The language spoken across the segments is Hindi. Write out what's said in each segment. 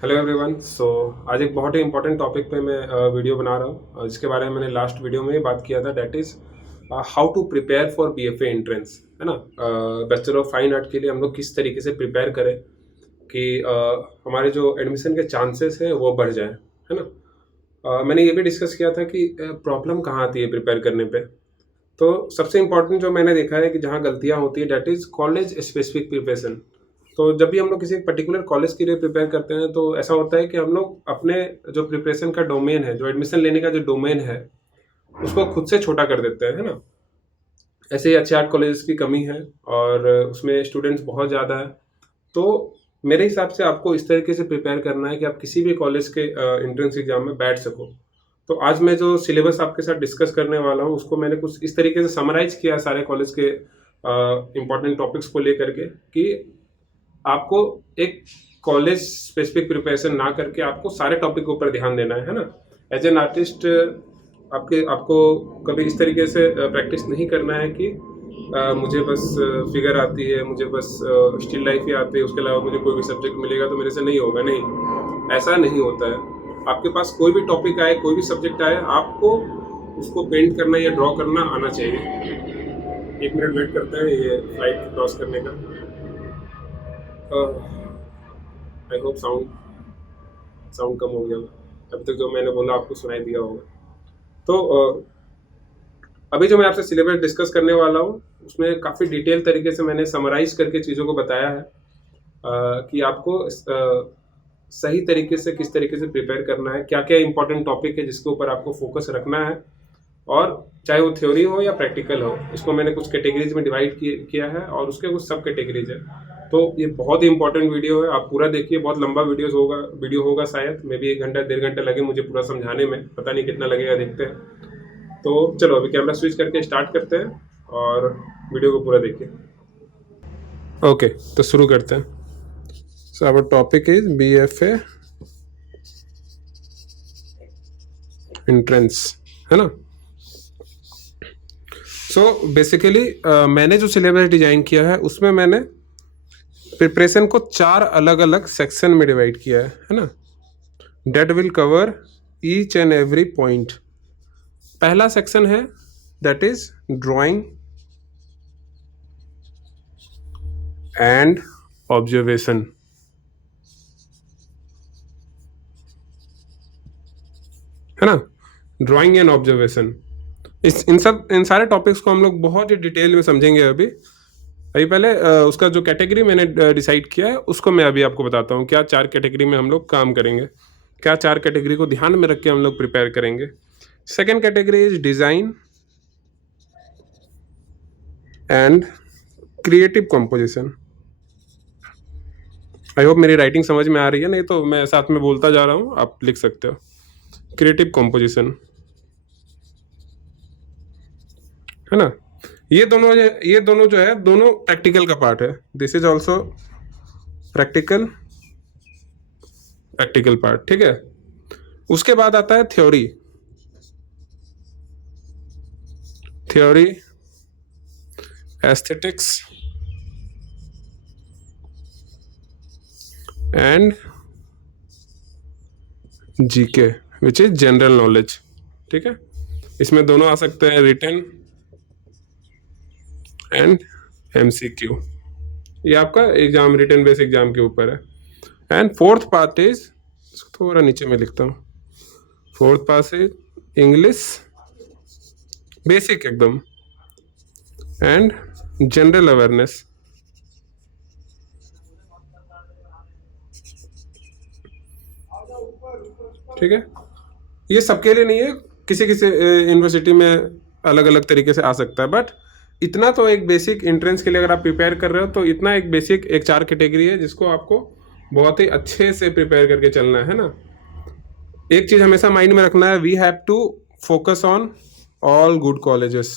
Hello everyone. आज एक बहुत ही इंपॉर्टेंट टॉपिक पे मैं वीडियो बना रहा हूँ, जिसके बारे में मैंने लास्ट वीडियो में ही बात किया था। That is how to prepare for BFA entrance, है ना। बैचलर ऑफ फाइन आर्ट के लिए हम लोग किस तरीके से प्रिपेयर करें कि हमारे जो एडमिशन के चांसेस हैं वो बढ़ जाए, है ना। मैंने ये भी डिस्कस किया था कि प्रॉब्लम कहाँ आती है प्रिपेयर करने पे। तो सबसे इम्पोर्टेंट जो मैंने देखा है कि जहाँ गलतियाँ होती है, that is college specific preparation. तो जब भी हम लोग किसी एक पर्टिकुलर कॉलेज के लिए प्रिपेयर करते हैं तो ऐसा होता है कि हम लोग अपने जो प्रिपरेशन का डोमेन है, जो एडमिशन लेने का जो डोमेन है, उसको खुद से छोटा कर देते हैं, है ना। ऐसे ही अच्छे आर्ट कॉलेजेस की कमी है और उसमें स्टूडेंट्स बहुत ज़्यादा है। तो मेरे हिसाब से आपको इस तरीके से प्रिपेयर करना है कि आप किसी भी कॉलेज के एंट्रेंस एग्जाम में बैठ सको। तो आज मैं जो सिलेबस आपके साथ डिस्कस करने वाला हूँ, उसको मैंने कुछ इस तरीके से समराइज किया सारे कॉलेज के इम्पोर्टेंट टॉपिक्स को लेकर के कि आपको एक कॉलेज स्पेसिफिक प्रिपरेशन ना करके आपको सारे टॉपिक के ऊपर ध्यान देना है ना। एज एन आर्टिस्ट आपको कभी इस तरीके से प्रैक्टिस नहीं करना है कि मुझे बस फिगर आती है, मुझे बस स्टिल लाइफ ही आती है, उसके अलावा मुझे कोई भी सब्जेक्ट मिलेगा तो मेरे से नहीं होगा। नहीं, ऐसा नहीं होता है। आपके पास कोई भी टॉपिक आए, कोई भी सब्जेक्ट आए, आपको उसको पेंट करना या ड्रॉ करना आना चाहिए। एक मिनट वेट करते हैं ये फ्लाइट क्रॉस करने का। आई होप साउंड साउंड कम हो गया होगा। अभी तक जो मैंने बोला आपको सुनाई दिया होगा। तो अभी जो मैं आपसे सिलेबस डिस्कस करने वाला हूँ, उसमें काफ़ी डिटेल तरीके से मैंने समराइज करके चीज़ों को बताया है कि आपको सही तरीके से किस तरीके से प्रिपेयर करना है, क्या क्या इंपॉर्टेंट टॉपिक है जिसके ऊपर आपको फोकस रखना है, और चाहे वो थ्योरी हो या प्रैक्टिकल हो। इसको मैंने कुछ कैटेगरीज में डिवाइड किया है और उसके कुछ सब कैटेगरीज है। तो ये बहुत ही इंपॉर्टेंट वीडियो है, आप पूरा देखिए। बहुत लंबा वीडियो होगा, शायद मे भी 1 घंटा 1.5 घंटा लगे मुझे पूरा समझाने में, पता नहीं कितना लगेगा, देखते हैं। तो चलो अभी कैमरा स्विच करके स्टार्ट करते हैं और वीडियो को पूरा देखिए। ओके, तो शुरू करते हैं। So our topic is BFA entrance, है ना। सो बेसिकली मैंने जो सिलेबस डिजाइन किया है उसमें मैंने प्रिपरेशन को 4 अलग अलग सेक्शन में डिवाइड किया है ना। That will cover each and every point. पहला सेक्शन है that is drawing and observation, है ना। ड्राइंग एंड ऑब्जर्वेशन, इन सारे टॉपिक्स को हम लोग बहुत ही डिटेल में समझेंगे। अभी पहले उसका जो कैटेगरी मैंने डिसाइड किया है उसको मैं अभी आपको बताता हूँ, क्या 4 कैटेगरी में हम लोग काम करेंगे, क्या 4 कैटेगरी को ध्यान में रख के हम लोग प्रिपेयर करेंगे। Second category is design and creative composition. I hope मेरी राइटिंग समझ में आ रही है, नहीं तो मैं साथ में बोलता जा रहा हूँ, आप लिख सकते हो। क्रिएटिव कंपोजिशन, है ना। ये दोनों जो है, दोनों प्रैक्टिकल का पार्ट है। This is also practical part, ठीक है। उसके बाद आता है theory aesthetics and GK which is general knowledge, ठीक है। इसमें दोनों आ सकते हैं, रिटन एंड एमसीक्यू। ये आपका एग्जाम, रिटन बेस एग्जाम के ऊपर है। एंड फोर्थ पार्ट इज, थोड़ा नीचे में लिखता हूँ, fourth part is English basic एकदम एंड जनरल अवेयरनेस, ठीक है। ये सबके लिए नहीं है, किसी किसी यूनिवर्सिटी में अलग अलग तरीके से आ सकता है, बट इतना तो एक बेसिक एंट्रेंस के लिए अगर आप प्रिपेयर कर रहे हो तो इतना एक बेसिक 4 कैटेगरी है जिसको आपको बहुत ही अच्छे से प्रिपेयर करके चलना है ना। एक चीज हमेशा माइंड में रखना है, we have to focus on all good colleges.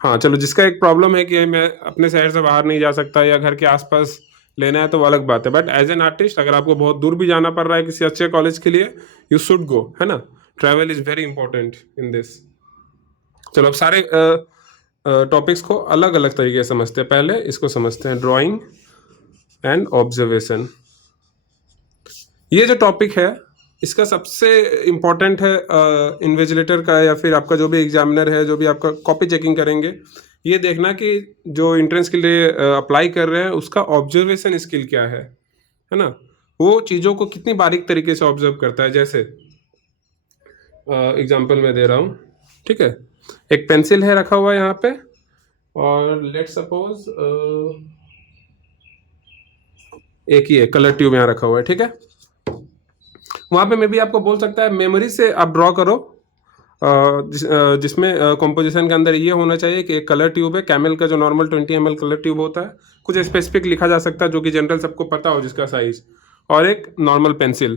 हाँ चलो, जिसका एक प्रॉब्लम है कि मैं अपने शहर से बाहर नहीं जा सकता या घर के आसपास लेना है तो वो अलग बात है, बट एज एन आर्टिस्ट अगर आपको बहुत दूर भी जाना पड़ रहा है किसी अच्छे कॉलेज के लिए, यू शुड गो, है ना। Travel is very important in this. चलो अब सारे टॉपिक्स को अलग अलग तरीके से समझते हैं। पहले इसको समझते हैं, ड्राइंग एंड ऑब्जर्वेशन। ये जो टॉपिक है इसका सबसे इम्पोर्टेंट है इन्विजिलेटर का या फिर आपका जो भी एग्जामिनर है, जो भी आपका कॉपी चेकिंग करेंगे, ये देखना कि जो एंट्रेंस के लिए अप्लाई कर रहे हैं उसका ऑब्जर्वेशन स्किल क्या है ना, वो चीज़ों को कितनी बारीक तरीके से ऑब्जर्व करता है। जैसे एग्जांपल मैं दे रहा हूँ, ठीक है। एक पेंसिल है रखा हुआ है यहाँ पे, और लेट सपोज एक ही है कलर ट्यूब यहाँ रखा हुआ है, ठीक है। वहाँ पे मैं भी आपको बोल सकता है मेमोरी से आप ड्रॉ करो, जिसमें कंपोजिशन के अंदर ये होना चाहिए कि एक कलर ट्यूब है, कैमल का जो नॉर्मल 20 ml कलर ट्यूब होता है, कुछ स्पेसिफिक लिखा जा सकता है जो कि जनरल सबको पता हो जिसका साइज, और एक नॉर्मल पेंसिल।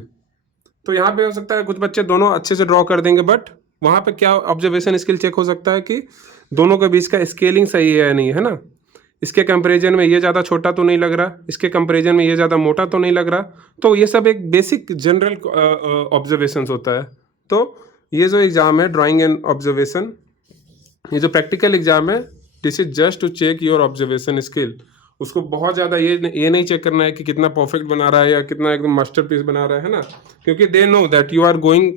तो यहाँ पे हो सकता है कुछ बच्चे दोनों अच्छे से ड्रॉ कर देंगे, बट वहाँ पे क्या ऑब्जर्वेशन स्किल चेक हो सकता है कि दोनों के बीच का स्केलिंग सही है या नहीं, है ना। इसके कंपैरिजन में ये ज़्यादा छोटा तो नहीं लग रहा, इसके कंपैरिजन में ये ज़्यादा मोटा तो नहीं लग रहा। तो ये सब एक बेसिक जनरल ऑब्जर्वेशंस होता है। तो ये जो एग्ज़ाम है ड्राइंग एंड ऑब्जर्वेशन, ये जो प्रैक्टिकल एग्ज़ाम है, this is just to check your observation skill. उसको बहुत ज़्यादा ये नहीं चेक करना है कि कितना परफेक्ट बना रहा है या कितना एकदम मास्टरपीस बना रहा है ना, क्योंकि they know that you are going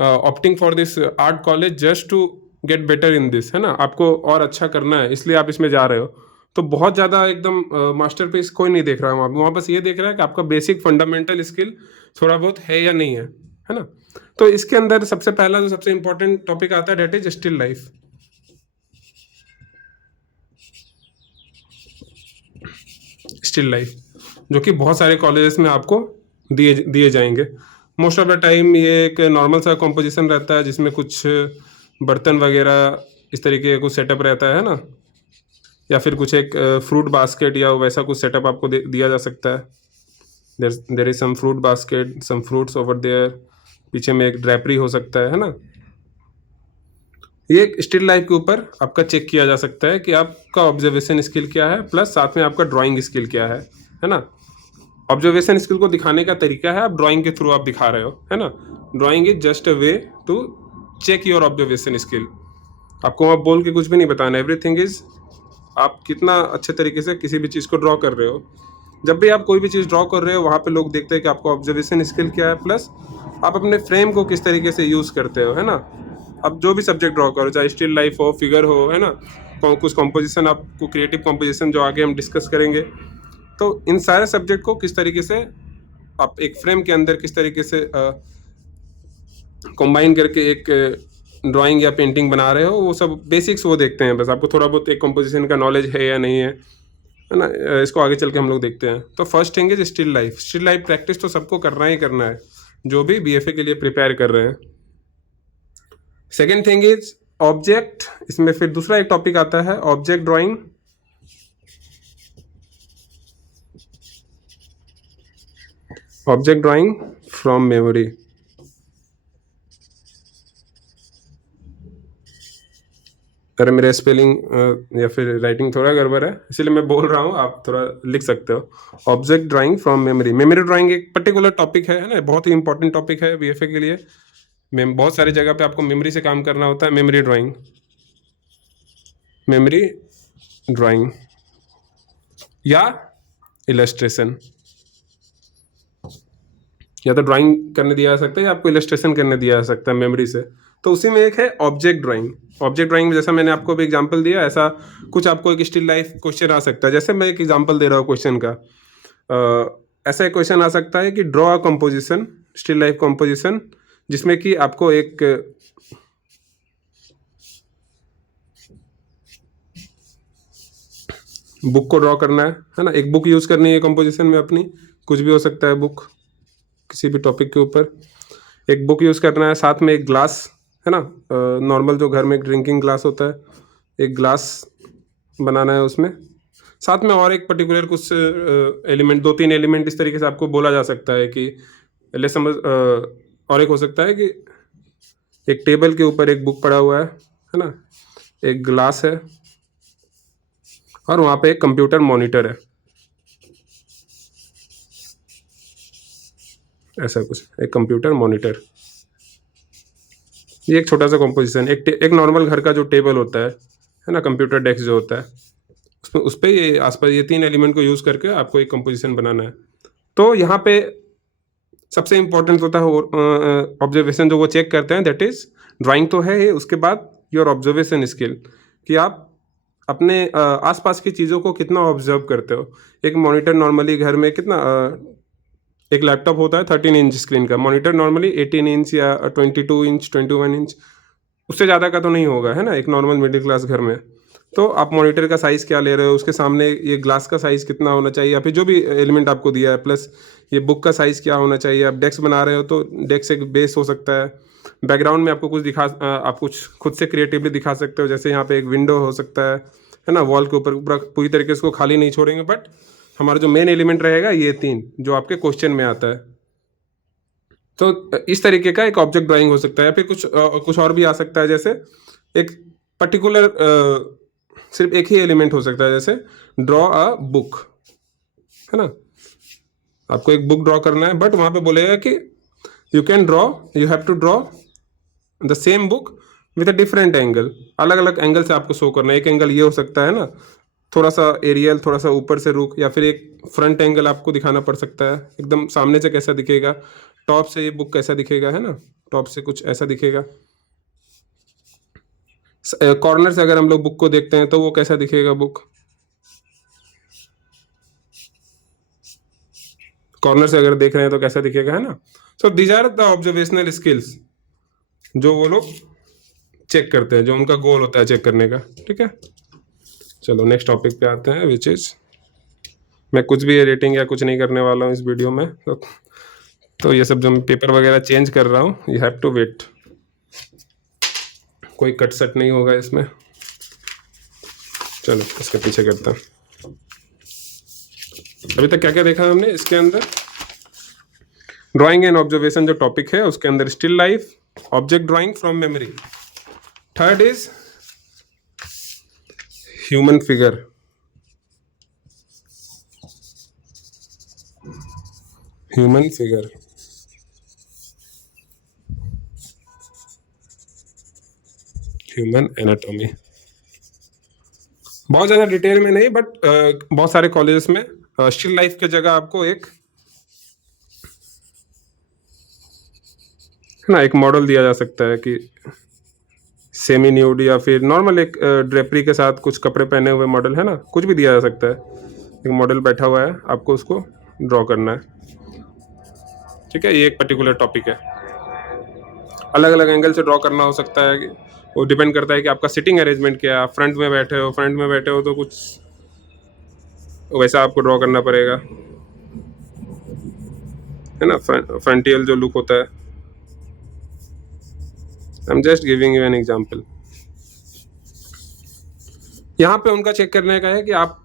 opting for this art college just to get better in this, है ना। आपको और अच्छा करना है इसलिए आप इसमें जा रहे हो। तो बहुत ज़्यादा एकदम मास्टरपीस कोई नहीं देख रहा है वहाँ बस ये देख रहा है कि आपका बेसिक फंडामेंटल स्किल थोड़ा बहुत है या नहीं है ना। तो इसके अंदर सबसे पहला जो सबसे इंपॉर्टेंट टॉपिक आता है that is still life. Still life जो कि बहुत सारे कॉलेजेस में आपको दिए जाएंगे। मोस्ट ऑफ द टाइम ये एक नॉर्मल सा कॉम्पोजिशन रहता है जिसमें कुछ बर्तन वगैरह इस तरीके का कुछ सेटअप रहता है ना, या फिर कुछ एक फ्रूट बास्केट या वैसा कुछ सेटअप आपको दिया जा सकता है। There is some fruit basket, some fruits over there, पीछे में एक ड्रैपरी हो सकता है ना। ये एक स्टिल लाइफ के ऊपर आपका चेक किया जा सकता है कि आपका ऑब्जर्वेशन स्किल क्या है, प्लस साथ में आपका ड्राइंग स्किल क्या है ना। ऑब्जर्वेशन स्किल को दिखाने का तरीका है आप ड्राइंग के थ्रू आप दिखा रहे हो, है ना। Drawing is just a way to check your observation skill. आपको वहाँ बोल के कुछ भी नहीं बताना, एवरीथिंग इज आप कितना अच्छे तरीके से किसी भी चीज़ को ड्रॉ कर रहे हो। जब भी आप कोई भी चीज़ ड्रॉ कर रहे हो वहाँ पे लोग देखते हैं कि आपका ऑब्जर्वेशन स्किल क्या है, प्लस आप अपने फ्रेम को किस तरीके से यूज़ करते हो, है ना। अब जो भी सब्जेक्ट ड्रॉ करो, चाहे स्टिल लाइफ हो, फिगर हो, है ना, कुछ कॉम्पोजिशन आपको क्रिएटिव कॉम्पोजिशन जो आगे हम डिस्कस करेंगे, तो इन सारे सब्जेक्ट को किस तरीके से आप एक फ्रेम के अंदर किस तरीके से कंबाइन करके एक ड्राइंग या पेंटिंग बना रहे हो, वो सब बेसिक्स वो देखते हैं। बस आपको थोड़ा बहुत एक कंपोजिशन का नॉलेज है या नहीं है ना, इसको आगे चल के हम लोग देखते हैं। तो first thing is still life. Still life practice तो सबको करना ही करना है जो भी बीएफए के लिए प्रिपेयर कर रहे हैं। Second thing is object. इसमें फिर दूसरा एक टॉपिक आता है object drawing. Object drawing from memory. अरे मेरे स्पेलिंग या फिर राइटिंग थोड़ा गड़बड़ है इसीलिए मैं बोल रहा हूँ, आप थोड़ा लिख सकते हो। Object drawing from memory. Memory drawing एक पर्टिकुलर टॉपिक है ना, बहुत ही इंपॉर्टेंट टॉपिक है बीएफए के लिए। बहुत सारी जगह पे आपको मेमोरी से काम करना होता है। मेमोरी ड्राइंग, मेमोरी ड्राइंग या इलस्ट्रेशन, या तो ड्राइंग करने दिया जा सकता है या आपको इलस्ट्रेशन करने दिया जा सकता है मेमोरी से। तो उसी में एक है ऑब्जेक्ट ड्राइंग। ऑब्जेक्ट ड्राइंग में जैसा मैंने आपको भी एग्जांपल दिया, ऐसा कुछ आपको एक स्टिल लाइफ क्वेश्चन आ सकता है। जैसे मैं एक एग्जांपल दे रहा हूँ क्वेश्चन का, ऐसा एक क्वेश्चन आ सकता है कि draw a composition, still life composition, जिसमें कि आपको एक बुक को ड्रॉ करना है ना। एक बुक यूज़ करनी है कंपोजिशन में अपनी, कुछ भी हो सकता है बुक, किसी भी टॉपिक के ऊपर एक बुक यूज़ करना है। साथ में एक ग्लास, है ना, नॉर्मल जो घर में एक ड्रिंकिंग ग्लास होता है, एक ग्लास बनाना है उसमें। साथ में और एक पर्टिकुलर कुछ एलिमेंट, 2-3 एलिमेंट इस तरीके से आपको बोला जा सकता है कि ले समझ। और एक हो सकता है कि एक टेबल के ऊपर एक बुक पड़ा हुआ है ना, एक ग्लास है और वहाँ पे एक कंप्यूटर मॉनिटर है, ऐसा कुछ, एक कंप्यूटर मॉनिटर। ये एक छोटा सा कंपोजिशन। एक नॉर्मल घर का जो टेबल होता है ना, कंप्यूटर डेस्क जो होता है, उस पे ये आसपास ये 3 एलिमेंट को यूज़ करके आपको एक कंपोजिशन बनाना है। तो यहाँ पे सबसे इम्पोर्टेंट होता है ऑब्जर्वेशन जो वो चेक करते हैं, दैट इज़ ड्राइंग तो है ही, उसके बाद योर ऑब्जर्वेशन स्किल, कि आप अपने आसपास की चीज़ों को कितना ऑब्जर्व करते हो। एक मॉनिटर नॉर्मली घर में कितना एक लैपटॉप होता है 13 इंच स्क्रीन का, मॉनिटर नॉर्मली 18 इंच या 22 इंच 21 इंच, उससे ज़्यादा का तो नहीं होगा, है ना, एक नॉर्मल मिडिल क्लास घर में। तो आप मॉनिटर का साइज़ क्या ले रहे हो, उसके सामने ये ग्लास का साइज़ कितना होना चाहिए, या फिर जो भी एलिमेंट आपको दिया है, प्लस ये बुक का साइज़ क्या होना चाहिए। आप डेस्क बना रहे हो तो डेस्क एक बेस हो सकता है, बैकग्राउंड में आपको कुछ आप कुछ खुद से क्रिएटिवली दिखा सकते हो, जैसे यहाँ पे एक विंडो हो सकता है ना, वॉल के ऊपर पूरा पूरी तरीके से उसको खाली नहीं छोड़ेंगे, बट हमारा जो मेन एलिमेंट रहेगा ये 3 जो आपके क्वेश्चन में आता है। तो इस तरीके का एक ऑब्जेक्ट ड्राइंग हो सकता है, फिर कुछ और भी आ सकता है, जैसे एक पर्टिकुलर सिर्फ एक ही एलिमेंट हो सकता है, जैसे ड्रॉ अ बुक, है ना, आपको एक बुक ड्रॉ करना है, बट वहाँ पे बोलेगा कि you have to draw the same book with a different angle, अलग अलग एंगल से आपको शो करना है। एक एंगल ये हो सकता है ना, थोड़ा सा एरियल, थोड़ा सा ऊपर से रुक, या फिर एक फ्रंट एंगल आपको दिखाना पड़ सकता है, एकदम सामने से कैसा दिखेगा, टॉप से ये बुक कैसा दिखेगा, है ना, टॉप से कुछ ऐसा दिखेगा, कॉर्नर से अगर हम लोग बुक को देखते हैं तो वो कैसा दिखेगा, बुक कॉर्नर से अगर देख रहे हैं तो कैसा दिखेगा, है ना। So these are the observational skills जो वो लोग चेक करते हैं, जो उनका गोल होता है चेक करने का, ठीक है। चलो नेक्स्ट टॉपिक पे आते हैं, विच इज, मैं कुछ भी रेटिंग या कुछ नहीं करने वाला हूँ इस वीडियो में, तो ये सब जो मैं पेपर वगैरह चेंज कर रहा हूँ, यू हैव टू वेट, कोई कट सट नहीं होगा इसमें। चलो इसके पीछे करता हूँ। अभी तक क्या क्या देखा हमने इसके अंदर, ड्राइंग एंड ऑब्जर्वेशन जो टॉपिक है उसके अंदर still life, object drawing from memory, third is human figure, human figure, human anatomy. बहुत ज़्यादा डिटेल में नहीं, बट बहुत सारे कॉलेजेस में स्टिल लाइफ की जगह आपको एक, है ना, एक मॉडल दिया जा सकता है कि सेमी न्यूड या फिर नॉर्मल एक ड्रेपरी के साथ कुछ कपड़े पहने हुए मॉडल, है ना, कुछ भी दिया जा सकता है। एक मॉडल बैठा हुआ है, आपको उसको ड्रॉ करना है, ठीक है। ये एक पर्टिकुलर टॉपिक है, अलग अलग एंगल से ड्रॉ करना हो सकता है, वो डिपेंड करता है कि आपका सिटिंग अरेंजमेंट क्या है। आप फ्रंट में बैठे हो तो कुछ वैसा आपको ड्रॉ करना पड़ेगा, है ना, फ्रंटियल जो लुक होता है। आई am just giving you an example. यहाँ पे उनका चेक करने का है कि आप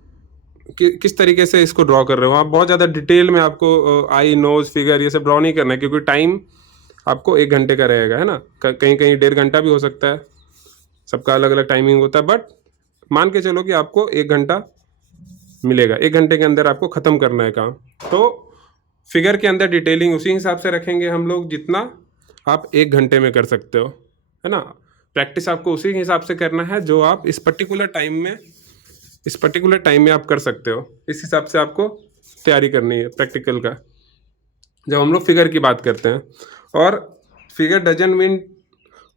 किस तरीके से इसको ड्रॉ कर रहे हो। आप बहुत ज़्यादा डिटेल में आपको आई नोज फिगर ये सब ड्रॉ नहीं करना है, क्योंकि टाइम आपको 1 घंटे का रहेगा, है ना, कहीं कहीं 1.5 घंटा भी हो सकता है, सबका अलग अलग टाइमिंग होता है, बट मान के चलो कि आपको 1 घंटा मिलेगा, 1 घंटे के अंदर आपको ख़त्म करना है काम। तो फिगर के अंदर डिटेलिंग उसी हिसाब से रखेंगे हम लोग जितना आप 1 घंटे में कर सकते हो, है ना। प्रैक्टिस आपको उसी हिसाब से करना है जो आप इस पर्टिकुलर टाइम में आप कर सकते हो, इस हिसाब से आपको तैयारी करनी है प्रैक्टिकल का, जब हम लोग फिगर की बात करते हैं। और फिगर डजंट मीन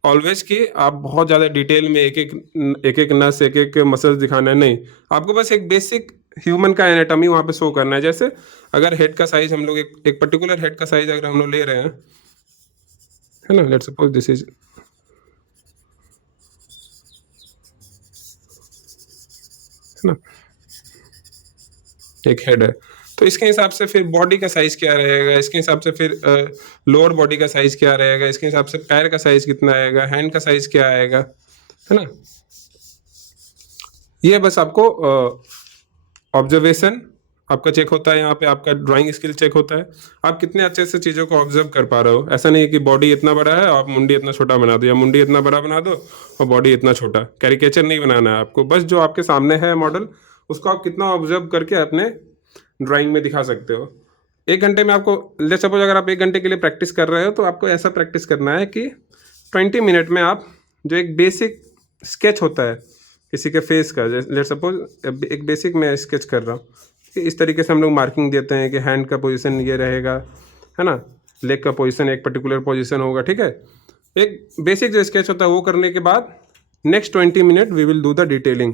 ऑलवेज कि आप बहुत ज़्यादा डिटेल में एक एक नस एक एक मसल्स दिखाना है, नहीं, आपको बस एक बेसिक ह्यूमन का एनाटॉमी वहाँ पे शो करना है। जैसे अगर हेड का साइज हम लोग एक पर्टिकुलर हेड का साइज अगर हम लोग ले रहे हैं, है ना, लेट्स सपोज दिस इज, है ना, एक हेड है, तो इसके हिसाब से फिर बॉडी का साइज क्या रहेगा, इसके हिसाब से फिर लोअर बॉडी का साइज क्या रहेगा, इसके हिसाब से पैर का साइज कितना आएगा, हैंड का साइज क्या आएगा, है ना। ये बस आपको ऑब्जर्वेशन आपका चेक होता है, यहाँ पे आपका ड्राइंग स्किल चेक होता है, आप कितने अच्छे से चीज़ों को ऑब्जर्व कर पा रहे हो। ऐसा नहीं है कि बॉडी इतना बड़ा है आप मुंडी इतना छोटा बना दो, या मुंडी इतना बड़ा बना दो और बॉडी इतना छोटा, कैरिकेचर नहीं बनाना है आपको। बस जो आपके सामने है मॉडल, उसको आप कितना ऑब्जर्व करके अपने ड्राइंग में दिखा सकते हो। 1 घंटे में आपको, लेट्स सपोज अगर आप 1 घंटे के लिए प्रैक्टिस कर रहे हो, तो आपको ऐसा प्रैक्टिस करना है कि 20 मिनट में आप जो एक बेसिक स्केच होता है किसी के फेस का, जैसे लेट सपोज एक बेसिक मैं स्केच कर रहा हूँ कि इस तरीके से हम लोग मार्किंग देते हैं कि हैंड का पोजीशन ये रहेगा, है ना, लेग का पोजीशन एक पर्टिकुलर पोजीशन होगा, ठीक है। एक बेसिक जो स्केच होता है वो करने के बाद next 20 minute we will do the detailing,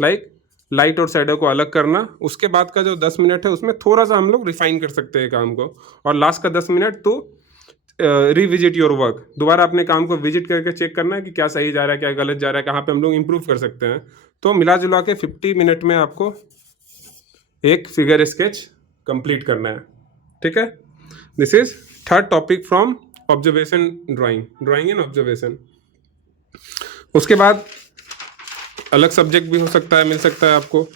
like light और शैडो को अलग करना। उसके बाद का जो 10 मिनट है उसमें थोड़ा सा हम लोग रिफाइन कर सकते हैं काम को, और लास्ट का 10 मिनट तो रिविजिट योर वर्क, दोबारा अपने काम को विजिट करके चेक करना है कि क्या सही जा रहा है, क्या गलत जा रहा है, कहाँ पे हम लोग इम्प्रूव कर सकते हैं। तो मिला जुला के 50 मिनट में आपको एक फिगर स्केच कंप्लीट करना है, ठीक है। This is third topic from observation drawing and observation. उसके बाद अलग सब्जेक्ट भी हो सकता है, मिल सकता है आपको।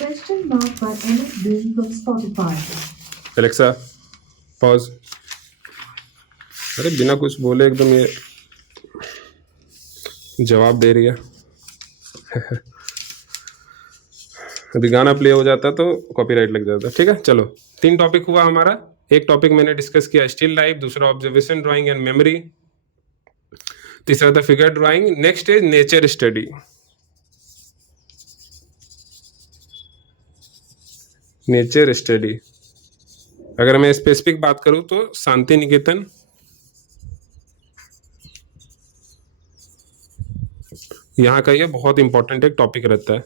Question mark by MS Bean from Spotify. Alexa pause. अरे बिना कुछ बोले एकदम ये जवाब दे रही है। अभी गाना प्ले हो जाता तो कॉपीराइट लग जाता, ठीक है। चलो 3 टॉपिक हुआ हमारा। एक टॉपिक मैंने डिस्कस किया स्टिल लाइफ, दूसरा ऑब्जर्वेशन ड्राइंग एंड मेमोरी, तीसरा था figure drawing. Next is nature study. Nature study अगर मैं स्पेसिफिक बात करूं तो शांति निकेतन, यहाँ का ये बहुत इंपॉर्टेंट एक टॉपिक रहता है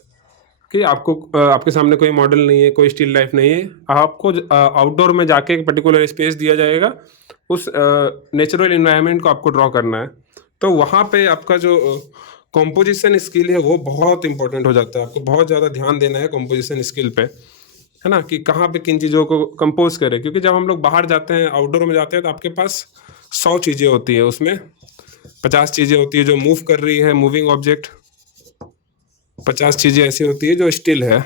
कि आपको आपके सामने कोई मॉडल नहीं है, कोई स्टिल लाइफ नहीं है, आपको आउटडोर में जाके एक पर्टिकुलर स्पेस दिया जाएगा, उस नेचुरल इन्वायरमेंट को आपको ड्रॉ करना है। तो वहाँ पे आपका जो कॉम्पोजिशन स्किल है वो बहुत इंपॉर्टेंट हो जाता है। आपको बहुत ज़्यादा ध्यान देना है कॉम्पोजिशन स्किल पे, है ना, कि कहाँ पे किन चीज़ों को कंपोज करें। क्योंकि जब हम लोग बाहर जाते हैं, आउटडोर में जाते हैं, तो आपके पास 100 चीज़ें होती है, उसमें 50 चीज़ें होती है जो मूव कर रही है, मूविंग ऑब्जेक्ट, 50 चीज़ें ऐसी होती है जो स्टिल है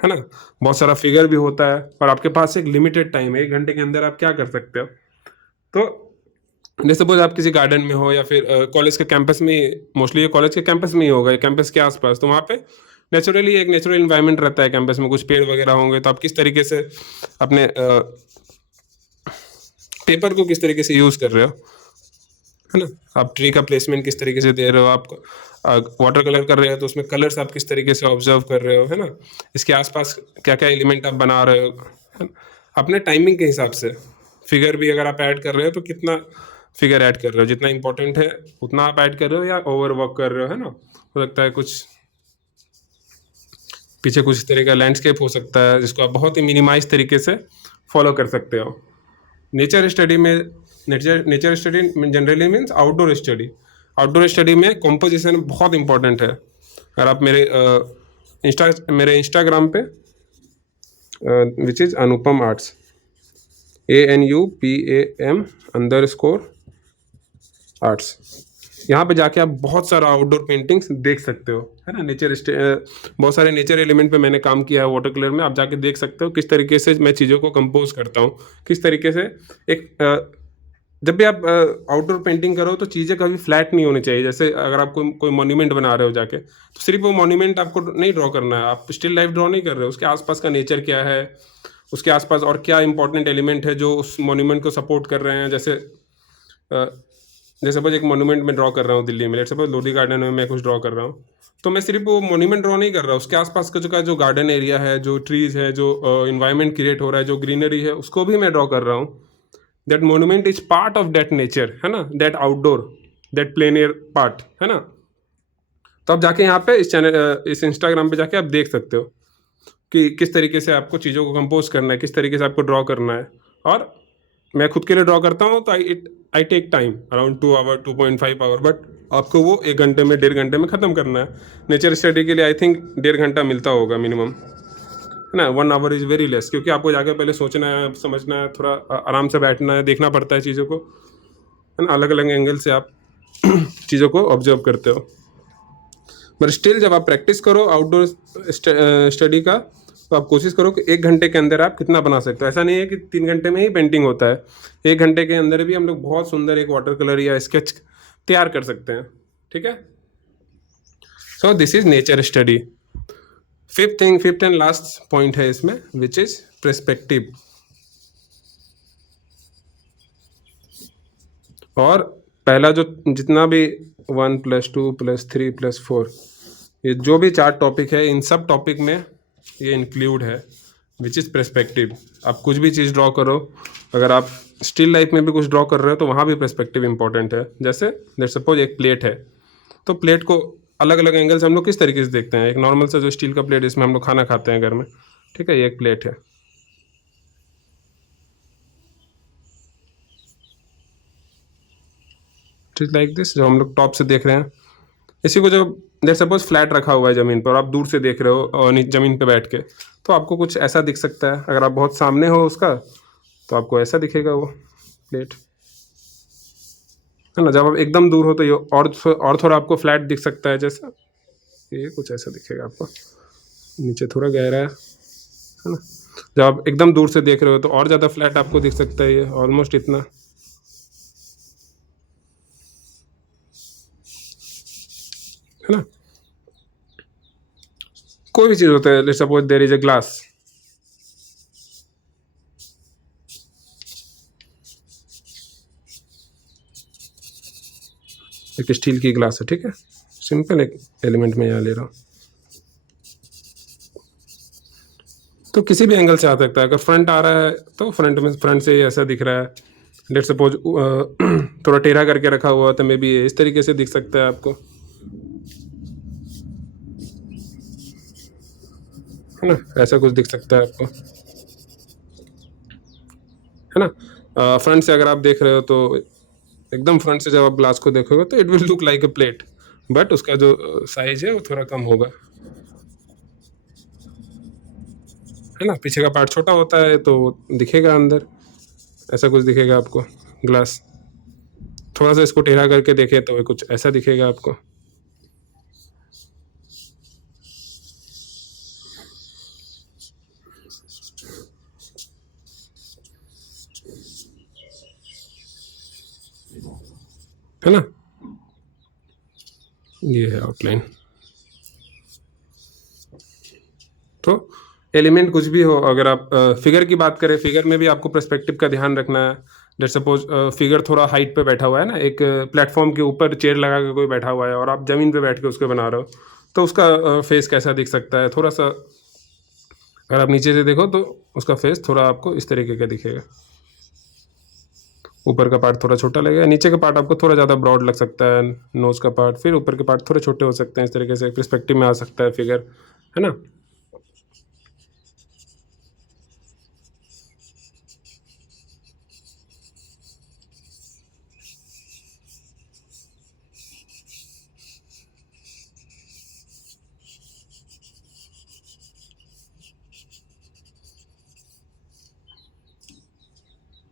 ना। बहुत सारा फिगर भी होता है, और आपके पास एक लिमिटेड टाइम है, 1 घंटे के अंदर आप क्या कर सकते हो। तो जैसे सपोज आप किसी गार्डन में हो या फिर कॉलेज के कैंपस में, मोस्टली ये कॉलेज के कैंपस में ही होगा, कैंपस के आसपास, तो वहाँ पे नेचुरली एक नेचुरल इन्वायरमेंट रहता है कैंपस में, कुछ पेड़ वगैरह होंगे, तो आप किस तरीके से अपने पेपर को किस तरीके से यूज़ कर रहे हो, है ना, आप ट्री का प्लेसमेंट किस तरीके से दे रहे हो, आप वाटर कलर कर रहे हो तो उसमें कलर्स आप किस तरीके से ऑब्जर्व कर रहे हो, है ना, इसके आसपास क्या क्या एलिमेंट आप बना रहे हो, है ना? अपने टाइमिंग के हिसाब से फिगर भी अगर आप ऐड कर रहे हो तो कितना फिगर ऐड कर रहे हो, जितना इंपॉर्टेंट है उतना आप ऐड कर रहे हो या ओवर वर्क कर रहे हो, है ना। हो सकता है कुछ पीछे कुछ तरह का लैंडस्केप हो सकता है जिसको आप बहुत ही मिनिमाइज तरीके से फॉलो कर सकते हो। नेचर स्टडी में nature study generally means outdoor study. Outdoor study में कॉम्पोजिशन बहुत इंपॉर्टेंट है। अगर आप मेरे इंस्टाग्राम पे विच इज़ अनुपम आर्ट्स, ANUPAM_आर्ट्स, यहाँ पे जाके आप बहुत सारा आउटडोर पेंटिंग्स देख सकते हो, है ना। बहुत सारे नेचर एलिमेंट पे मैंने काम किया है वाटर कलर में, आप जाके देख सकते हो किस तरीके से मैं चीज़ों को कंपोज करता हूँ, किस तरीके से जब भी आप आउटडोर पेंटिंग करो तो चीज़ें कभी फ्लैट नहीं होनी चाहिए। जैसे अगर आप कोई मॉन्यूमेंट बना रहे हो जाके, तो सिर्फ वो मॉन्यूमेंट आपको नहीं ड्रॉ करना है, आप स्टिल लाइफ ड्रॉ नहीं कर रहे हो, उसके आसपास का नेचर क्या है, उसके आसपास और क्या इंपॉर्टेंट एलिमेंट है जो उस मॉन्यूमेंट को सपोर्ट कर रहे हैं। जैसे सपोज एक मॉन्यूमेंट में ड्रॉ कर रहा हूँ दिल्ली में, लेट सपोज लोधी गार्डन में मैं कुछ ड्रॉ कर रहा हूँ, तो मैं सिर्फ वो मॉन्यूमेंट ड्रॉ नहीं कर रहा, उसके आसपास का जो गार्डन एरिया है, जो ट्रीज़ है, जो इन्वायरमेंट क्रिएट हो रहा है, जो ग्रीनरी है, उसको भी मैं ड्रॉ कर रहा हूँ। That monument is part of that nature, है ना, that outdoor, that plain air part, है ना। तो आप जाके यहाँ पे इस इंस्टाग्राम पे जाके आप देख सकते हो कि किस तरीके से आपको चीज़ों को कंपोज करना है, किस तरीके से आपको ड्रॉ करना है। और मैं खुद के लिए ड्रॉ करता हूँ तो I take time around 2 hour 2.5 hour, but आपको वो 1 घंटे में 1.5 घंटे में ख़त्म करना है। नेचर स्टडी के लिए आई थिंक 1.5 घंटा मिलता होगा मिनिमम, है ना। 1 आवर इज़ वेरी लेस, क्योंकि आपको जाकर पहले सोचना है, समझना है, थोड़ा आराम से बैठना है, देखना पड़ता है चीज़ों को, है ना, अलग अलग एंगल से आप चीज़ों को ऑब्जर्व करते हो। बट स्टिल जब आप प्रैक्टिस करो आउटडोर स्टडी का, तो आप कोशिश करो कि 1 घंटे के अंदर आप कितना बना सकते हो। ऐसा नहीं है कि 3 घंटे में ही पेंटिंग होता है, 1 घंटे के अंदर भी हम लोग बहुत सुंदर एक वाटर कलर या स्केच तैयार कर सकते हैं, ठीक है। So this is nature study. Fifth and last point है इसमें, विच इज पर्सपेक्टिव। और पहला जो जितना भी 1 + 2 + 3 + 4 ये जो भी 4 टॉपिक है, इन सब टॉपिक में ये इंक्लूड है, विच इज़ पर्सपेक्टिव। आप कुछ भी चीज़ ड्रॉ करो, अगर आप स्टिल लाइफ में भी कुछ ड्रॉ कर रहे हो तो वहाँ भी पर्सपेक्टिव इंपॉर्टेंट है। जैसे लेट सपोज एक प्लेट है, तो प्लेट को अलग अलग एंगल से हम लोग किस तरीके से देखते हैं। एक नॉर्मल सा जो स्टील का प्लेट, इसमें हम लोग खाना खाते हैं घर में, ठीक है, ये एक प्लेट है। ठीक लाइक दिस, जो हम लोग टॉप से देख रहे हैं। इसी को जो लेट सपोज फ्लैट रखा हुआ है ज़मीन पर, आप दूर से देख रहे हो और ज़मीन पे बैठ के, तो आपको कुछ ऐसा दिख सकता है। अगर आप बहुत सामने हो उसका, तो आपको ऐसा दिखेगा वो प्लेट, है ना। जब आप एकदम दूर हो तो ये और थोड़ा आपको फ्लैट दिख सकता है, जैसा ये कुछ ऐसा दिखेगा आपको, नीचे थोड़ा गहरा है ना। जब आप एकदम दूर से देख रहे हो तो और ज़्यादा फ्लैट आपको दिख सकता है, ये ऑलमोस्ट इतना, है ना। कोई भी चीज़ होता है, let's suppose there is a glass, एक स्टील की ग्लास है, ठीक है, सिंपल एक एलिमेंट में यहाँ ले रहा हूँ। तो किसी भी एंगल से आ सकता है। अगर फ्रंट आ रहा है तो फ्रंट से ऐसा दिख रहा है। लेट सपोज थोड़ा टेढ़ा करके रखा हुआ है तो मे बी इस तरीके से दिख सकता है आपको, है ना, ऐसा कुछ दिख सकता है आपको, है ना। फ्रंट से अगर आप देख रहे हो तो एकदम फ्रंट से जब आप ग्लास को देखोगे तो it will look like a plate, but उसका जो साइज है वो थोड़ा कम होगा, है ना। पीछे का पार्ट छोटा होता है तो दिखेगा अंदर, ऐसा कुछ दिखेगा आपको ग्लास। थोड़ा सा इसको टेढ़ा करके देखे तो कुछ ऐसा दिखेगा आपको, है ना। ये है आउटलाइन। तो एलिमेंट कुछ भी हो, अगर आप फिगर की बात करें, फिगर में भी आपको पर्सपेक्टिव का ध्यान रखना है। लेट सपोज फिगर थोड़ा हाइट पे बैठा हुआ है ना, एक प्लेटफॉर्म के ऊपर चेयर लगा के कोई बैठा हुआ है और आप ज़मीन पे बैठ के उसको बना रहे हो, तो उसका फेस कैसा दिख सकता है। थोड़ा सा अगर आप नीचे से देखो तो उसका फेस थोड़ा आपको इस तरीके का दिखेगा, ऊपर का पार्ट थोड़ा छोटा लगेगा, नीचे का पार्ट आपको थोड़ा ज़्यादा ब्रॉड लग सकता है, नोज़ का पार्ट, फिर ऊपर के पार्ट थोड़े छोटे हो सकते हैं। इस तरीके से पर्सपेक्टिव में आ सकता है फिगर, है ना।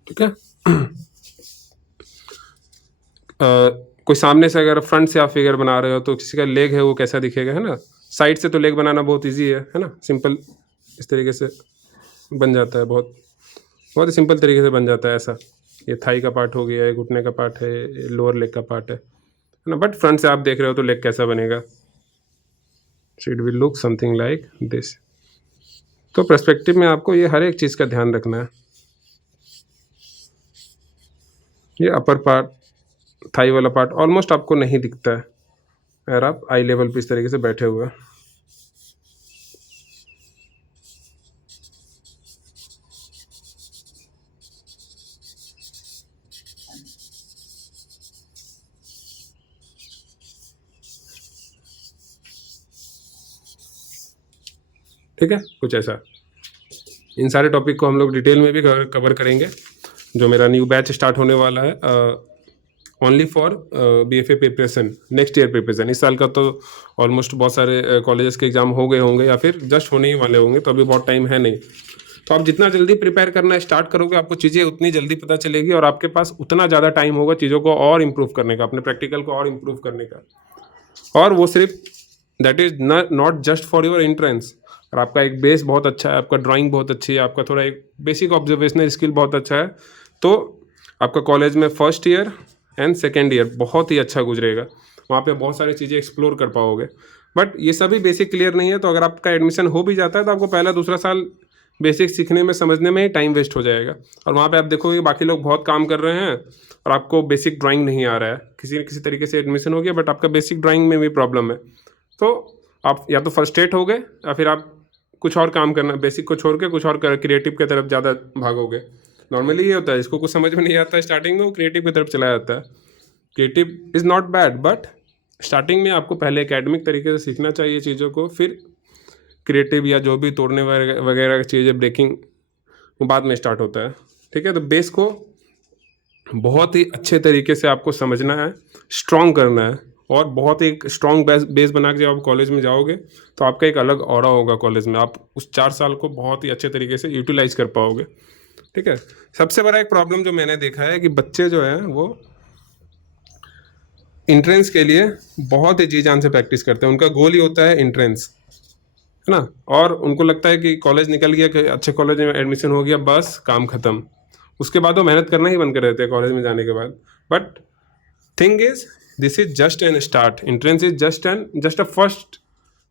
ठीक है। कोई सामने से अगर फ्रंट से आप फिगर बना रहे हो तो किसी का लेग है वो कैसा दिखेगा, है ना। साइड से तो लेग बनाना बहुत इजी है ना, सिंपल इस तरीके से बन जाता है, बहुत बहुत ही सिंपल तरीके से बन जाता है ऐसा। ये थाई का पार्ट हो गया, ये घुटने का पार्ट है, ये लोअर लेग का पार्ट है ना। बट फ्रंट से आप देख रहे हो तो लेग कैसा बनेगा, so it will look something like this. तो पर्सपेक्टिव में आपको ये हर एक चीज़ का ध्यान रखना है। ये अपर पार्ट, थाई वाला पार्ट ऑलमोस्ट आपको नहीं दिखता है अगर आप आई लेवल पे इस तरीके से बैठे हुए हैं। ठीक है, कुछ ऐसा। इन सारे टॉपिक को हम लोग डिटेल में भी कवर करेंगे। जो मेरा न्यू बैच स्टार्ट होने वाला है only for BFA preparation, next year preparation. इस साल का तो ऑलमोस्ट बहुत सारे कॉलेजेस के एग्ज़ाम हो गए होंगे या फिर जस्ट होने ही वाले होंगे, तो अभी बहुत टाइम है नहीं। तो आप जितना जल्दी प्रिपेयर करना स्टार्ट करोगे, आपको चीज़ें उतनी जल्दी पता चलेगी और आपके पास उतना ज़्यादा टाइम होगा चीज़ों को और इम्प्रूव करने का, अपने प्रैक्टिकल को और इम्प्रूव करने का। और वो सिर्फ that is not just for your entrance. और आपका एक बेस बहुत अच्छा है, आपका ड्राइंग बहुत अच्छी है, आपका थोड़ा एक बेसिक ऑब्जर्वेशनल स्किल बहुत अच्छा है, तो आपका कॉलेज में first year and second year बहुत ही अच्छा गुजरेगा। वहाँ पे बहुत सारी चीज़ें एक्सप्लोर कर पाओगे। बट ये सभी बेसिक क्लियर नहीं है, तो अगर आपका एडमिशन हो भी जाता है तो आपको पहला दूसरा साल बेसिक सीखने में समझने में ही टाइम वेस्ट हो जाएगा। और वहाँ पे आप देखोगे बाकी लोग बहुत काम कर रहे हैं और आपको बेसिक ड्राइंग नहीं आ रहा है, किसी न किसी तरीके से एडमिशन हो गया बट आपका बेसिक ड्राइंग में भी प्रॉब्लम है, तो आप या तो फ्रस्ट्रेट हो गए या फिर आप कुछ और काम करना, बेसिक को छोड़ के कुछ और क्रिएटिव की तरफ ज़्यादा भागोगे। नॉर्मली ये होता है, इसको कुछ समझ में नहीं आता स्टार्टिंग में, वो क्रिएटिव की तरफ चला जाता है। Creative is not bad, but starting में आपको पहले एकेडमिक तरीके से सीखना चाहिए चीज़ों को, फिर क्रिएटिव या जो भी तोड़ने वगैरह की चीज़ें, ब्रेकिंग, वो बाद में स्टार्ट होता है। ठीक है, तो बेस को बहुत ही अच्छे तरीके से आपको समझना है, स्ट्रॉन्ग करना है, और बहुत ही स्ट्रॉन्ग बेस बना के जब आप कॉलेज में जाओगे तो आपका एक अलग ऑरा होगा कॉलेज में, आप उस 4 साल को बहुत ही अच्छे तरीके से यूटिलाइज कर पाओगे। ठीक है, सबसे बड़ा एक प्रॉब्लम जो मैंने देखा है कि बच्चे जो हैं वो इंट्रेंस के लिए बहुत ही जी जान से प्रैक्टिस करते हैं, उनका गोल ही होता है इंट्रेंस, है ना, और उनको लगता है कि कॉलेज निकल गया, कि अच्छे कॉलेज में एडमिशन हो गया, बस काम खत्म, उसके बाद वो मेहनत करना ही बंद कर देते हैं कॉलेज में जाने के बाद। But thing is this is just an start, entrance is just a first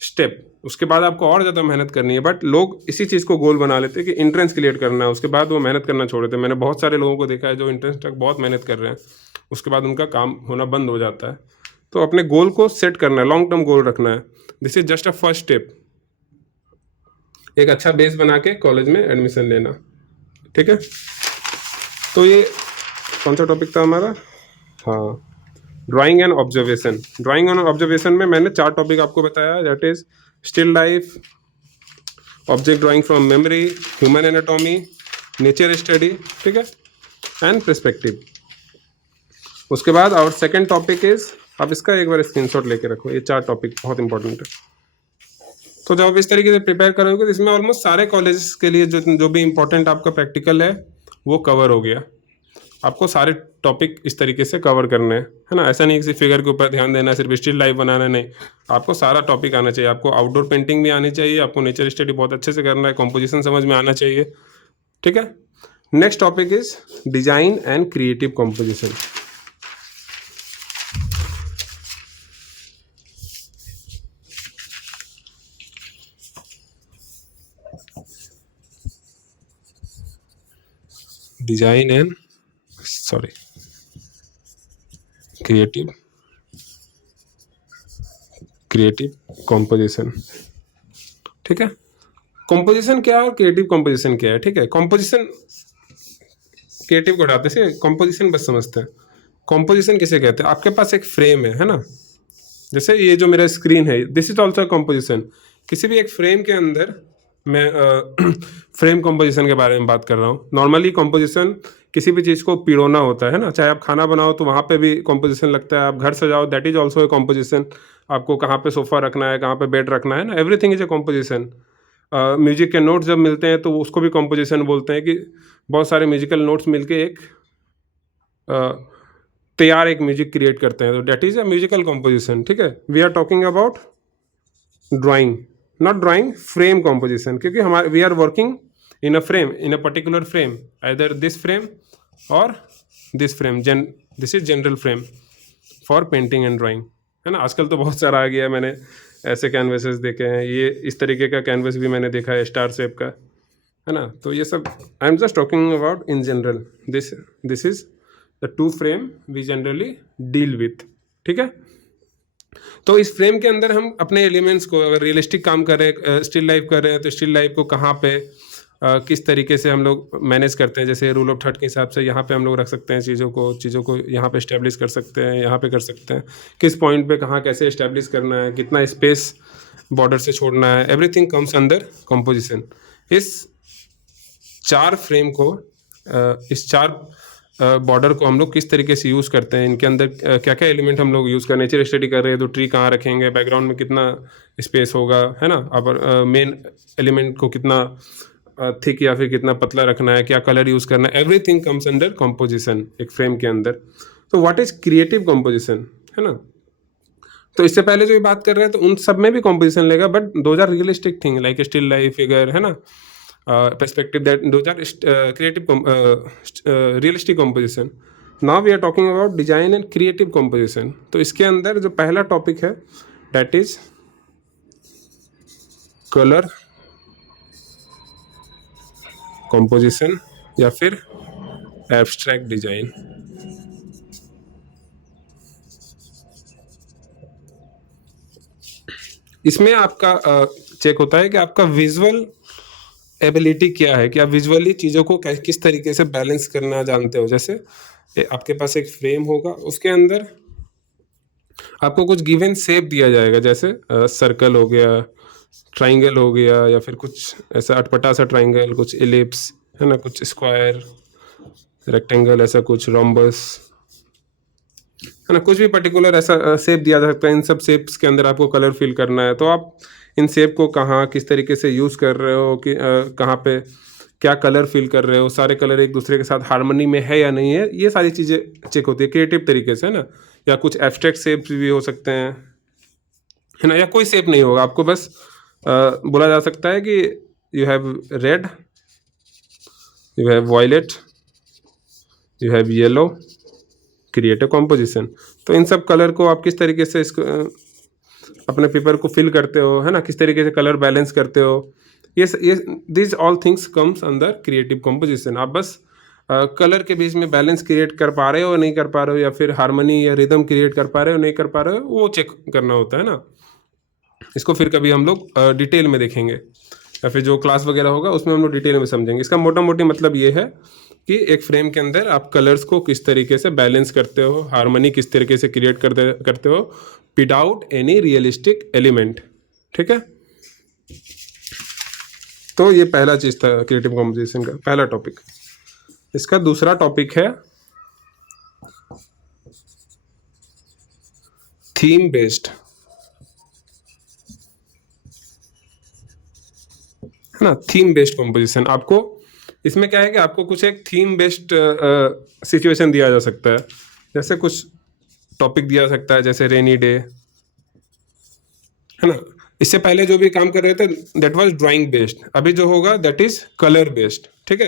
step, उसके बाद आपको और ज़्यादा मेहनत करनी है। बट लोग इसी चीज़ को गोल बना लेते हैं कि इंट्रेंस क्लियर करना है, उसके बाद वो मेहनत करना छोड़ देते हैं। मैंने बहुत सारे लोगों को देखा है जो इंट्रेंस तक बहुत मेहनत कर रहे हैं, उसके बाद उनका काम होना बंद हो जाता है। तो अपने गोल को सेट करना है, लॉन्ग टर्म गोल रखना है, this is just a first step, एक अच्छा बेस बना के कॉलेज में एडमिशन लेना। ठीक है, तो ये कौन सा टॉपिक था हमारा? हाँ, drawing and observation. Drawing and observation में मैंने 4 टॉपिक आपको बताया, that is still life, object drawing from memory, human anatomy, nature study, ठीक है, एंड पर्सपेक्टिव। उसके बाद और सेकंड टॉपिक इज, आप इसका एक बार स्क्रीनशॉट लेके रखो, ये 4 टॉपिक बहुत इंपॉर्टेंट है। तो जब आप इस तरीके से प्रिपेयर करोगे तो इसमें ऑलमोस्ट सारे कॉलेजेस के लिए जो भी इंपॉर्टेंट आपका प्रैक्टिकल है वो कवर हो गया। आपको सारे टॉपिक इस तरीके से कवर करने हैं, है ना, ऐसा नहीं किसी फिगर के ऊपर ध्यान देना है, सिर्फ स्टिल लाइफ बनाना नहीं, आपको सारा टॉपिक आना चाहिए। आपको आउटडोर पेंटिंग भी आनी चाहिए, आपको नेचर स्टडी बहुत अच्छे से करना है, कॉम्पोजिशन समझ में आना चाहिए। ठीक है, next topic is design and creative composition. Design and creative composition. ठीक है, कॉम्पोजिशन क्या है और क्रिएटिव कॉम्पोजिशन क्या है? ठीक है, कॉम्पोजिशन क्रिएटिव को हटाते से कॉम्पोजिशन बस समझते हैं। कॉम्पोजिशन किसे कहते हैं? आपके पास एक फ्रेम है ना, जैसे ये जो मेरा स्क्रीन है, दिस इज ऑल्सो कॉम्पोजिशन। किसी भी एक फ्रेम के अंदर मैं फ्रेम कॉम्पोजिशन के बारे में बात कर रहा हूँ। नॉर्मली कॉम्पोजिशन किसी भी चीज़ को पिरोना होता है ना, चाहे आप खाना बनाओ तो वहाँ पे भी कॉम्पोजिशन लगता है, आप घर सजाओ that is also a composition, आपको कहाँ पे सोफ़ा रखना है, कहाँ पे बेड रखना है ना, everything is a composition. Music के नोट्स जब मिलते हैं तो उसको भी कॉम्पोजिशन बोलते हैं, कि बहुत सारे म्यूजिकल नोट्स मिलके एक तैयार एक म्यूजिक क्रिएट करते हैं, तो that is a musical composition. ठीक है, we are talking about drawing, not drawing, frame composition, क्योंकि हमारे we are working in a frame, in a particular frame, either this frame और this frame, this is general frame for painting and drawing, है ना। आजकल तो बहुत सारा आ गया है, मैंने ऐसे कैनवेसेस देखे हैं, ये इस तरीके का कैनवस भी मैंने देखा है स्टार शेप का, है ना। तो ये सब I am just talking about in general, this is the 2 frame we generally deal with. ठीक है, तो इस फ्रेम के अंदर हम अपने एलिमेंट्स को, अगर रियलिस्टिक काम कर रहे हैं, स्टिल लाइफ कर रहे हैं, तो स्टिल लाइफ को कहाँ पे किस तरीके से हम लोग मैनेज करते हैं, जैसे रूल ऑफ थर्ड के हिसाब से यहाँ पे हम लोग रख सकते हैं चीज़ों को यहाँ पे इस्टेब्लिश कर सकते हैं, यहाँ पे कर सकते हैं, किस पॉइंट पे कहाँ कैसे इस्टेब्लिश करना है, कितना स्पेस बॉर्डर से छोड़ना है, एवरीथिंग कम्स अंडर कंपोजिशन। इस 4 फ्रेम को, इस 4 बॉर्डर को हम लोग किस तरीके से यूज़ करते हैं, इनके अंदर क्या क्या एलिमेंट हम लोग यूज़ कर, नेचर स्टडी कर रहे हैं तो ट्री कहाँ रखेंगे, बैकग्राउंड में कितना स्पेस होगा, है ना, और मेन एलिमेंट को कितना थिक या फिर कितना पतला रखना है, क्या कलर यूज़ करना है, एवरीथिंग कम्स अंडर कंपोजिशन एक फ्रेम के अंदर। तो व्हाट इज क्रिएटिव कंपोजिशन, है ना। तो इससे पहले जो ये बात कर रहे हैं तो उन सब में भी कंपोजिशन लेगा, but those are realistic thing like still life, figure, है ना, perspective, that those are creative realistic composition. Now we are talking about design and creative composition. तो इसके अंदर जो पहला टॉपिक है that is color कॉम्पोजिशन या फिर एब्स्ट्रैक्ट डिजाइन। इसमें आपका चेक होता है कि आपका विजुअल एबिलिटी क्या है, कि आप विजुअली चीज़ों को किस तरीके से बैलेंस करना जानते हो। जैसे आपके पास एक फ्रेम होगा, उसके अंदर आपको कुछ गिवन शेप दिया जाएगा, जैसे सर्कल हो गया, ट्राइंगल हो गया, या फिर कुछ ऐसा अटपटा सा ट्राइंगल, कुछ एलिप्स है ना, कुछ स्क्वायर, रेक्टेंगल, ऐसा कुछ रोम्बस है ना, कुछ भी पर्टिकुलर ऐसा शेप दिया जा सकता है। इन सब शेप्स के अंदर आपको कलर फिल करना है, तो आप इन शेप को कहाँ किस तरीके से यूज़ कर रहे हो, कि कहाँ पे क्या कलर फिल कर रहे हो, सारे कलर एक दूसरे के साथ हार्मनी में है या नहीं है, ये सारी चीज़ें चेक होती है क्रिएटिव तरीके से, है ना। या कुछ एब्स्ट्रैक्ट शेप्स भी हो सकते हैं, है ना, या कोई शेप नहीं होगा, आपको बस बोला जा सकता है कि you have red, you have violet, you have yellow, create a composition. तो इन सब कलर को आप किस तरीके से इसको अपने पेपर को फिल करते हो, है ना, किस तरीके से कलर बैलेंस करते हो, ये दिस ऑल थिंग्स कम्स अंदर क्रिएटिव कॉम्पोजिशन। आप बस कलर के बीच में बैलेंस क्रिएट कर पा रहे हो नहीं कर पा रहे हो, या फिर हार्मनी या रिदम क्रिएट कर पा रहे हो नहीं कर पा रहे हो, वो चेक करना होता है ना। इसको फिर कभी हम लोग डिटेल में देखेंगे, या फिर जो क्लास वगैरह होगा उसमें हम लोग डिटेल में समझेंगे। इसका मोटा मोटी मतलब ये है कि एक फ्रेम के अंदर आप कलर्स को किस तरीके से बैलेंस करते हो, हार्मनी किस तरीके से क्रिएट करते हो विदाउट एनी रियलिस्टिक एलिमेंट। ठीक है, तो ये पहला चीज़ था क्रिएटिव कॉम्पोजिशन का पहला टॉपिक। इसका दूसरा टॉपिक है थीम बेस्ड, है ना, थीम बेस्ड कॉम्पोजिशन। आपको इसमें क्या है कि आपको कुछ एक थीम बेस्ड सिचुएशन दिया जा सकता है, जैसे कुछ टॉपिक दिया जा सकता है, जैसे रेनी डे, है ना। इससे पहले जो भी काम कर रहे थे दैट वाज ड्राइंग बेस्ड, अभी जो होगा दैट इज कलर बेस्ड। ठीक है,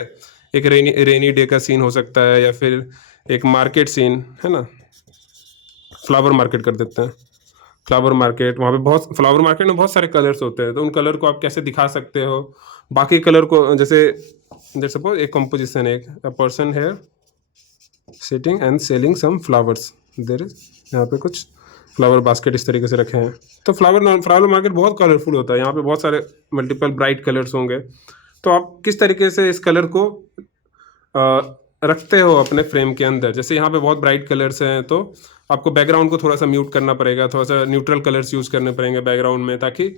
एक रेनी डे का सीन हो सकता है, या फिर एक मार्केट सीन, है ना, फ्लावर मार्केट कर देते हैं, फ्लावर मार्केट, वहाँ पे बहुत फ्लावर मार्केट में बहुत सारे कलर्स होते हैं, तो उन कलर को आप कैसे दिखा सकते हो, बाकी कलर को, जैसे सपोज एक कंपोजिशन है, अ पर्सन है sitting and selling some flowers, there is, यहाँ पे कुछ फ्लावर बास्केट इस तरीके से रखे हैं। तो फ्लावर मार्केट बहुत कलरफुल होता है, यहाँ पे बहुत सारे मल्टीपल ब्राइट कलर्स होंगे, तो आप किस तरीके से इस कलर को रखते हो अपने फ्रेम के अंदर। जैसे यहाँ पे बहुत ब्राइट कलर्स हैं, तो आपको बैकग्राउंड को थोड़ा सा म्यूट करना पड़ेगा, थोड़ा सा न्यूट्रल कलर्स यूज़ करने पड़ेंगे बैकग्राउंड में, ताकि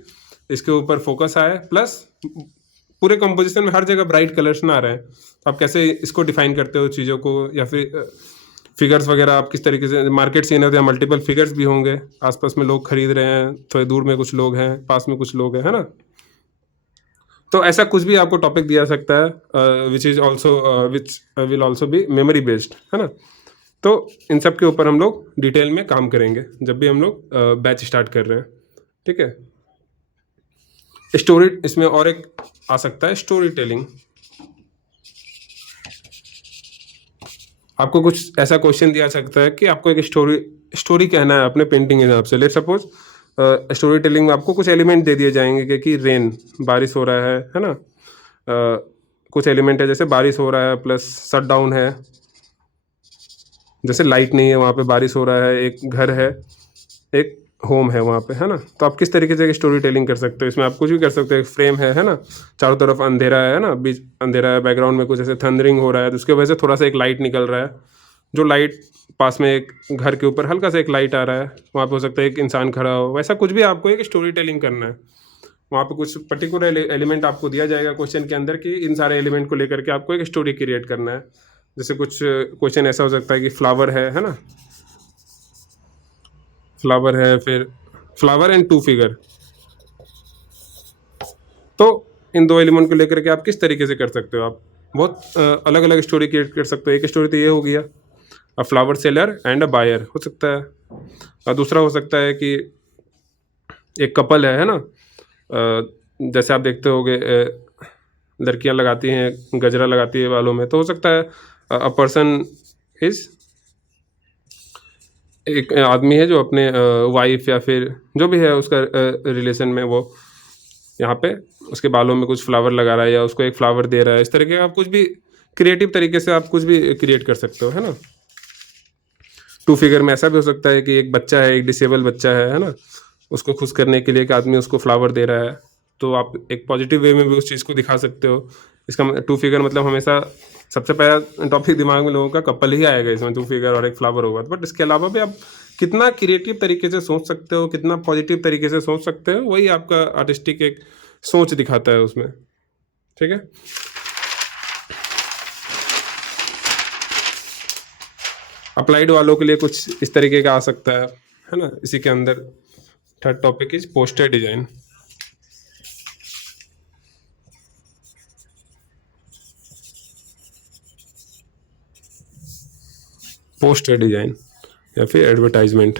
इसके ऊपर फोकस आए, प्लस पूरे कंपोजिशन में हर जगह ब्राइट कलर्स ना रहे। आप कैसे इसको डिफाइन करते हो चीज़ों को, या फिर फिगर्स वगैरह आप किस तरीके से, मार्केट सीन है तो मल्टीपल फिगर्स भी होंगे, आसपास में लोग खरीद रहे हैं, थोड़ी दूर में कुछ लोग हैं, पास में कुछ लोग हैं, है ना। तो ऐसा कुछ भी आपको टॉपिक दिया सकता है which will also be memory based, है ना। तो इन सब के ऊपर हम लोग डिटेल में काम करेंगे जब भी हम लोग बैच स्टार्ट कर रहे हैं। ठीक है, स्टोरी, इसमें और एक आ सकता है स्टोरी टेलिंग। आपको कुछ ऐसा क्वेश्चन दिया सकता है कि आपको एक स्टोरी कहना है अपने पेंटिंग के हिसाब से। लेट सपोज स्टोरी टेलिंग में आपको कुछ एलिमेंट दे दिए जाएंगे कि रेन, बारिश हो रहा है ना, कुछ एलिमेंट है जैसे बारिश हो रहा है प्लस शट डाउन है, जैसे लाइट नहीं है वहाँ पे बारिश हो रहा है, एक घर है, एक होम है वहाँ पे, है ना। तो आप किस तरीके से स्टोरी टेलिंग कर सकते हो, इसमें आप कुछ भी कर सकते हो। एक फ्रेम है ना, चारों तरफ अंधेरा है ना, बीच अंधेरा है, बैकग्राउंड में कुछ ऐसे थंडरिंग हो रहा है, तो उसके वजह से थोड़ा सा एक लाइट निकल रहा है, जो लाइट पास में एक घर के ऊपर हल्का सा एक लाइट आ रहा है, वहाँ पे हो सकता है एक इंसान खड़ा हो। वैसा कुछ भी आपको एक स्टोरी टेलिंग करना है। वहाँ पे कुछ पर्टिकुलर एलिमेंट आपको दिया जाएगा क्वेश्चन के अंदर, कि इन सारे एलिमेंट को लेकर के आपको एक स्टोरी क्रिएट करना है। जैसे कुछ क्वेश्चन ऐसा हो सकता है कि फ्लावर है ना, फ्लावर है, फिर फ्लावर एंड टू फिगर, तो इन दो एलिमेंट को लेकर के आप किस तरीके से कर सकते हो। आप बहुत अलग अलग स्टोरी क्रिएट कर सकते हो। एक स्टोरी तो ये हो गया, a flower seller and a buyer हो सकता है, और दूसरा हो सकता है कि एक कपल है ना, जैसे आप देखते होगे लड़कियां लगाती हैं, गजरा लगाती है बालों में, तो हो सकता है अ पर्सन इज, एक आदमी है जो अपने वाइफ या फिर जो भी है उसका रिलेशन में, वो यहाँ पे उसके बालों में कुछ फ्लावर लगा रहा है या उसको एक फ्लावर दे रहा है, इस तरह के आप कुछ भी क्रिएटिव तरीके से आप कुछ भी क्रिएट कर सकते हो, है ना। टू फिगर में ऐसा भी हो सकता है कि एक बच्चा है, एक डिसेबल बच्चा है ना, उसको खुश करने के लिए एक आदमी उसको फ्लावर दे रहा है, तो आप एक पॉजिटिव वे में भी उस चीज़ को दिखा सकते हो। इसका टू फिगर मतलब हमेशा सबसे पहला टॉपिक दिमाग में लोगों का कपल ही आएगा, इसमें टू फिगर और एक फ्लावर होगा। बट इसके अलावा भी आप कितना क्रिएटिव तरीके से सोच सकते हो, कितना पॉजिटिव तरीके से सोच सकते हो, वही आपका आर्टिस्टिक एक सोच दिखाता है उसमें, ठीक है। अप्लाइड वालों के लिए कुछ इस तरीके का आ सकता है ना। इसी के अंदर third topic is poster design. Poster design या फिर एडवर्टाइजमेंट,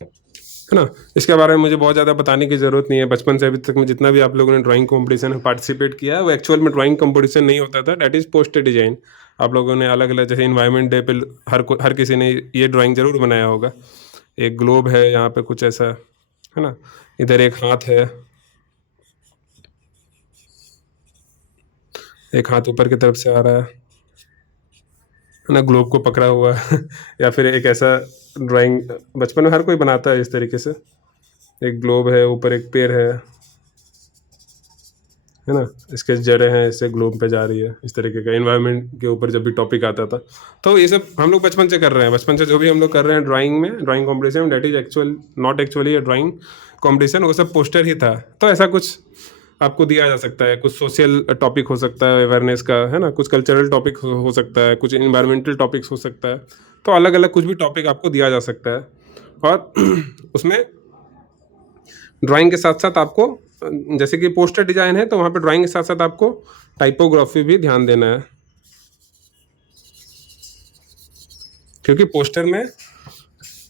है ना। इसके बारे में मुझे बहुत ज़्यादा बताने की ज़रूरत नहीं है। बचपन से अभी तक में जितना भी आप लोगों ने ड्राइंग कंपटीशन में पार्टिसिपेट किया है, वो एक्चुअल में ड्राइंग कंपटीशन नहीं होता था, दैट इज़ पोस्टर डिजाइन। आप लोगों ने अलग अलग, जैसे इन्वायरमेंट डे पे हर किसी ने ये ड्राइंग ज़रूर बनाया होगा। एक ग्लोब है यहाँ पे कुछ ऐसा, है ना, इधर एक हाथ है, एक हाथ ऊपर की तरफ से आ रहा है ना, ग्लोब को पकड़ा हुआ या फिर एक ऐसा ड्राइंग बचपन में हर कोई बनाता है इस तरीके से। एक ग्लोब है, ऊपर एक पेड़ है ना, इसके जड़ें हैं, इससे ग्लोब पे जा रही है, इस तरीके का। इन्वायरमेंट के ऊपर जब भी टॉपिक आता था, तो ये सब हम लोग बचपन से कर रहे हैं। बचपन से जो भी हम लोग कर रहे हैं ड्राइंग में, ड्राइंग कॉम्पिटिशन में, that is actual not actually a drawing competition, वो सब पोस्टर ही था। तो ऐसा कुछ आपको दिया जा सकता है, कुछ सोशल टॉपिक हो सकता है अवेयरनेस का, है ना, कुछ कल्चरल टॉपिक हो सकता है, कुछ इन्वायरमेंटल टॉपिक्स हो सकता है। तो अलग अलग कुछ भी टॉपिक आपको दिया जा सकता है, और उसमें ड्राइंग के साथ साथ आपको, जैसे कि पोस्टर डिजाइन है तो वहाँ पे ड्राइंग के साथ साथ आपको टाइपोग्राफी भी ध्यान देना है, क्योंकि पोस्टर में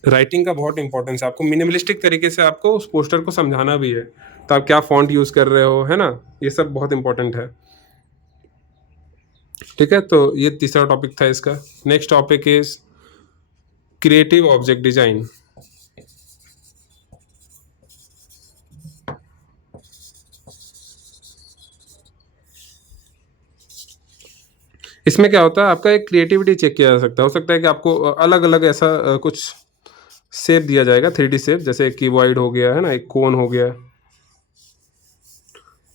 राइटिंग का बहुत इंपॉर्टेंस है। आपको मिनिमलिस्टिक तरीके से आपको उस पोस्टर को समझाना भी है, तो आप क्या फॉन्ट यूज़ कर रहे हो, है ना, ये सब बहुत इंपॉर्टेंट है, ठीक है। तो ये तीसरा टॉपिक था इसका। Next topic is creative object design. इसमें क्या होता है, आपका एक क्रिएटिविटी चेक किया जा सकता है। हो सकता है कि आपको अलग अलग ऐसा कुछ शेप दिया जाएगा, 3D शेप, जैसे एक क्यूबॉइड हो गया, है ना, एक कोन हो गया,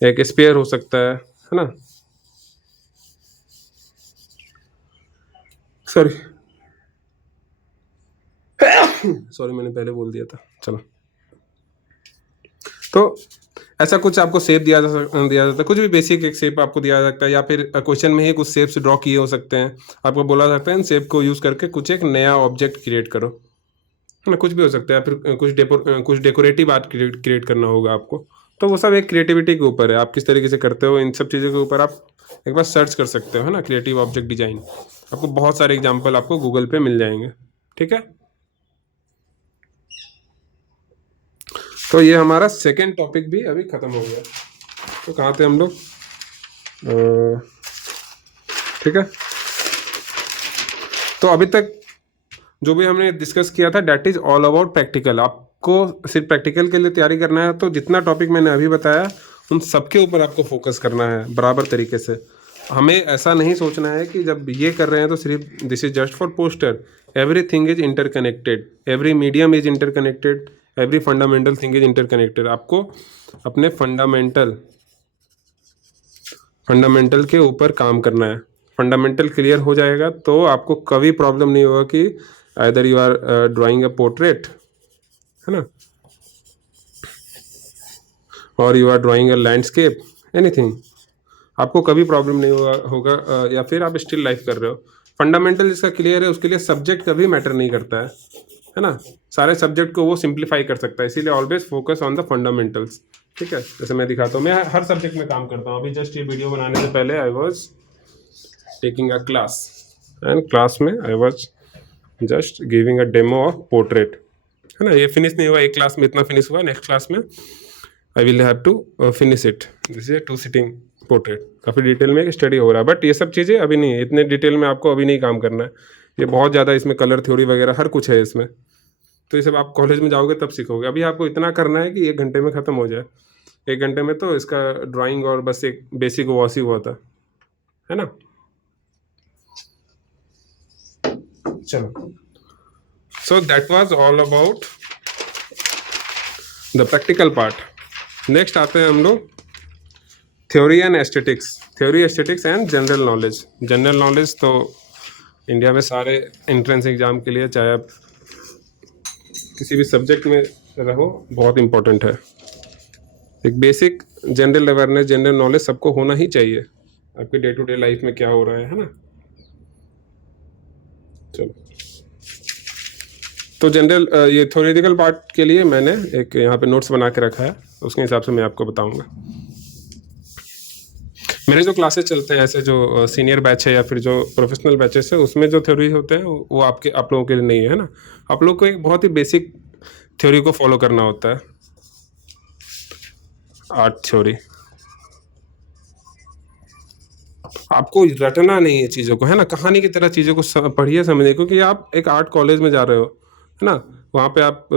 एक स्फीयर हो सकता है ना। सॉरी सॉरी, मैंने पहले बोल दिया था, चलो। तो ऐसा कुछ आपको शेप दिया जाता है, कुछ भी बेसिक एक शेप आपको दिया जा सकता है, या फिर क्वेश्चन में ही कुछ शेप्स ड्रॉ किए हो सकते हैं। आपको बोला जाता है इन शेप को यूज़ करके कुछ एक नया ऑब्जेक्ट क्रिएट करो, है ना, कुछ भी हो सकता है। फिर कुछ डेकोरेटिव आर्ट क्रिएट करना होगा आपको। तो वो सब एक क्रिएटिविटी के ऊपर है, आप किस तरीके से करते हो। इन सब चीज़ों के ऊपर आप एक बार सर्च कर सकते हो, है ना, क्रिएटिव ऑब्जेक्ट डिजाइन। आपको बहुत सारे एग्जाम्पल आपको गूगल पे मिल जाएंगे, ठीक है। तो ये हमारा सेकेंड टॉपिक भी अभी ख़त्म हो गया। तो कहाँ थे हम लोग, ठीक है। तो अभी तक जो भी हमने डिस्कस किया था, that is all about practical. आपको सिर्फ प्रैक्टिकल के लिए तैयारी करना है, तो जितना टॉपिक मैंने अभी बताया उन सबके ऊपर आपको फोकस करना है बराबर तरीके से। हमें ऐसा नहीं सोचना है कि जब ये कर रहे हैं तो सिर्फ this is just for poster. Everything is interconnected, every medium is interconnected, every fundamental thing is interconnected. आपको अपने फंडामेंटल के ऊपर काम करना है। फंडामेंटल क्लियर हो जाएगा तो आपको कभी प्रॉब्लम नहीं होगा कि either you are drawing a portrait, है ना, और you are drawing a landscape, anything, आपको कभी प्रॉब्लम नहीं होगा या फिर आप स्टिल लाइफ कर रहे हो। फंडामेंटल जिसका क्लियर है उसके लिए सब्जेक्ट कभी मैटर नहीं करता है ना। सारे सब्जेक्ट को वो सिंप्लीफाई कर सकता है, इसीलिए always focus on the fundamentals, ठीक है। जैसे मैं दिखाता हूँ, मैं हर सब्जेक्ट में काम करता हूँ। अभी जस्ट ये वीडियो बनाने से पहले I was taking a class, and class में I was just giving a demo of portrait, है ना। ये फिनिश नहीं हुआ, एक क्लास में इतना फिनिश हुआ, नेक्स्ट क्लास में I will have to finish it. This is 2 sitting portrait, काफ़ी डिटेल में स्टडी हो रहा है, बट ये सब चीज़ें अभी नहीं है, इतने डिटेल में आपको अभी नहीं काम करना है। ये बहुत ज़्यादा इसमें कलर थ्योरी वगैरह हर कुछ है इसमें, तो ये सब आप कॉलेज में जाओगे तब सीखोगे। अभी आपको इतना करना है कि 1 घंटे में ख़त्म हो जाए, 1 घंटे में तो इसका ड्राइंग और बस एक बेसिक वॉश ही हुआ था, है ना। चलो, so that was all about the practical part. Next आते हैं हम लोग theory and aesthetics, theory aesthetics and general knowledge. General knowledge तो इंडिया में सारे एंट्रेंस एग्जाम के लिए, चाहे आप किसी भी सब्जेक्ट में रहो, बहुत इम्पोर्टेंट है। एक basic general awareness, general knowledge सबको होना ही चाहिए आपके डे टू डे लाइफ में क्या हो रहा है ना। चलो, तो जनरल ये थ्योरेटिकल पार्ट के लिए मैंने एक यहाँ पे नोट्स बना के रखा है, उसके हिसाब से मैं आपको बताऊंगा। मेरे जो क्लासेस चलते हैं, ऐसे जो सीनियर बैच है या फिर जो प्रोफेशनल बैचेस है, उसमें जो थ्योरी होते हैं वो आप लोगों के लिए नहीं है ना। आप लोग को एक बहुत ही बेसिक थ्योरी को फॉलो करना होता है, आर्ट थ्योरी। आपको रटना नहीं है चीज़ों को, है ना, कहानी की तरह चीज़ों को पढ़िए, समझिए, क्योंकि आप एक आर्ट कॉलेज में जा रहे हो, है ना। वहाँ पे आप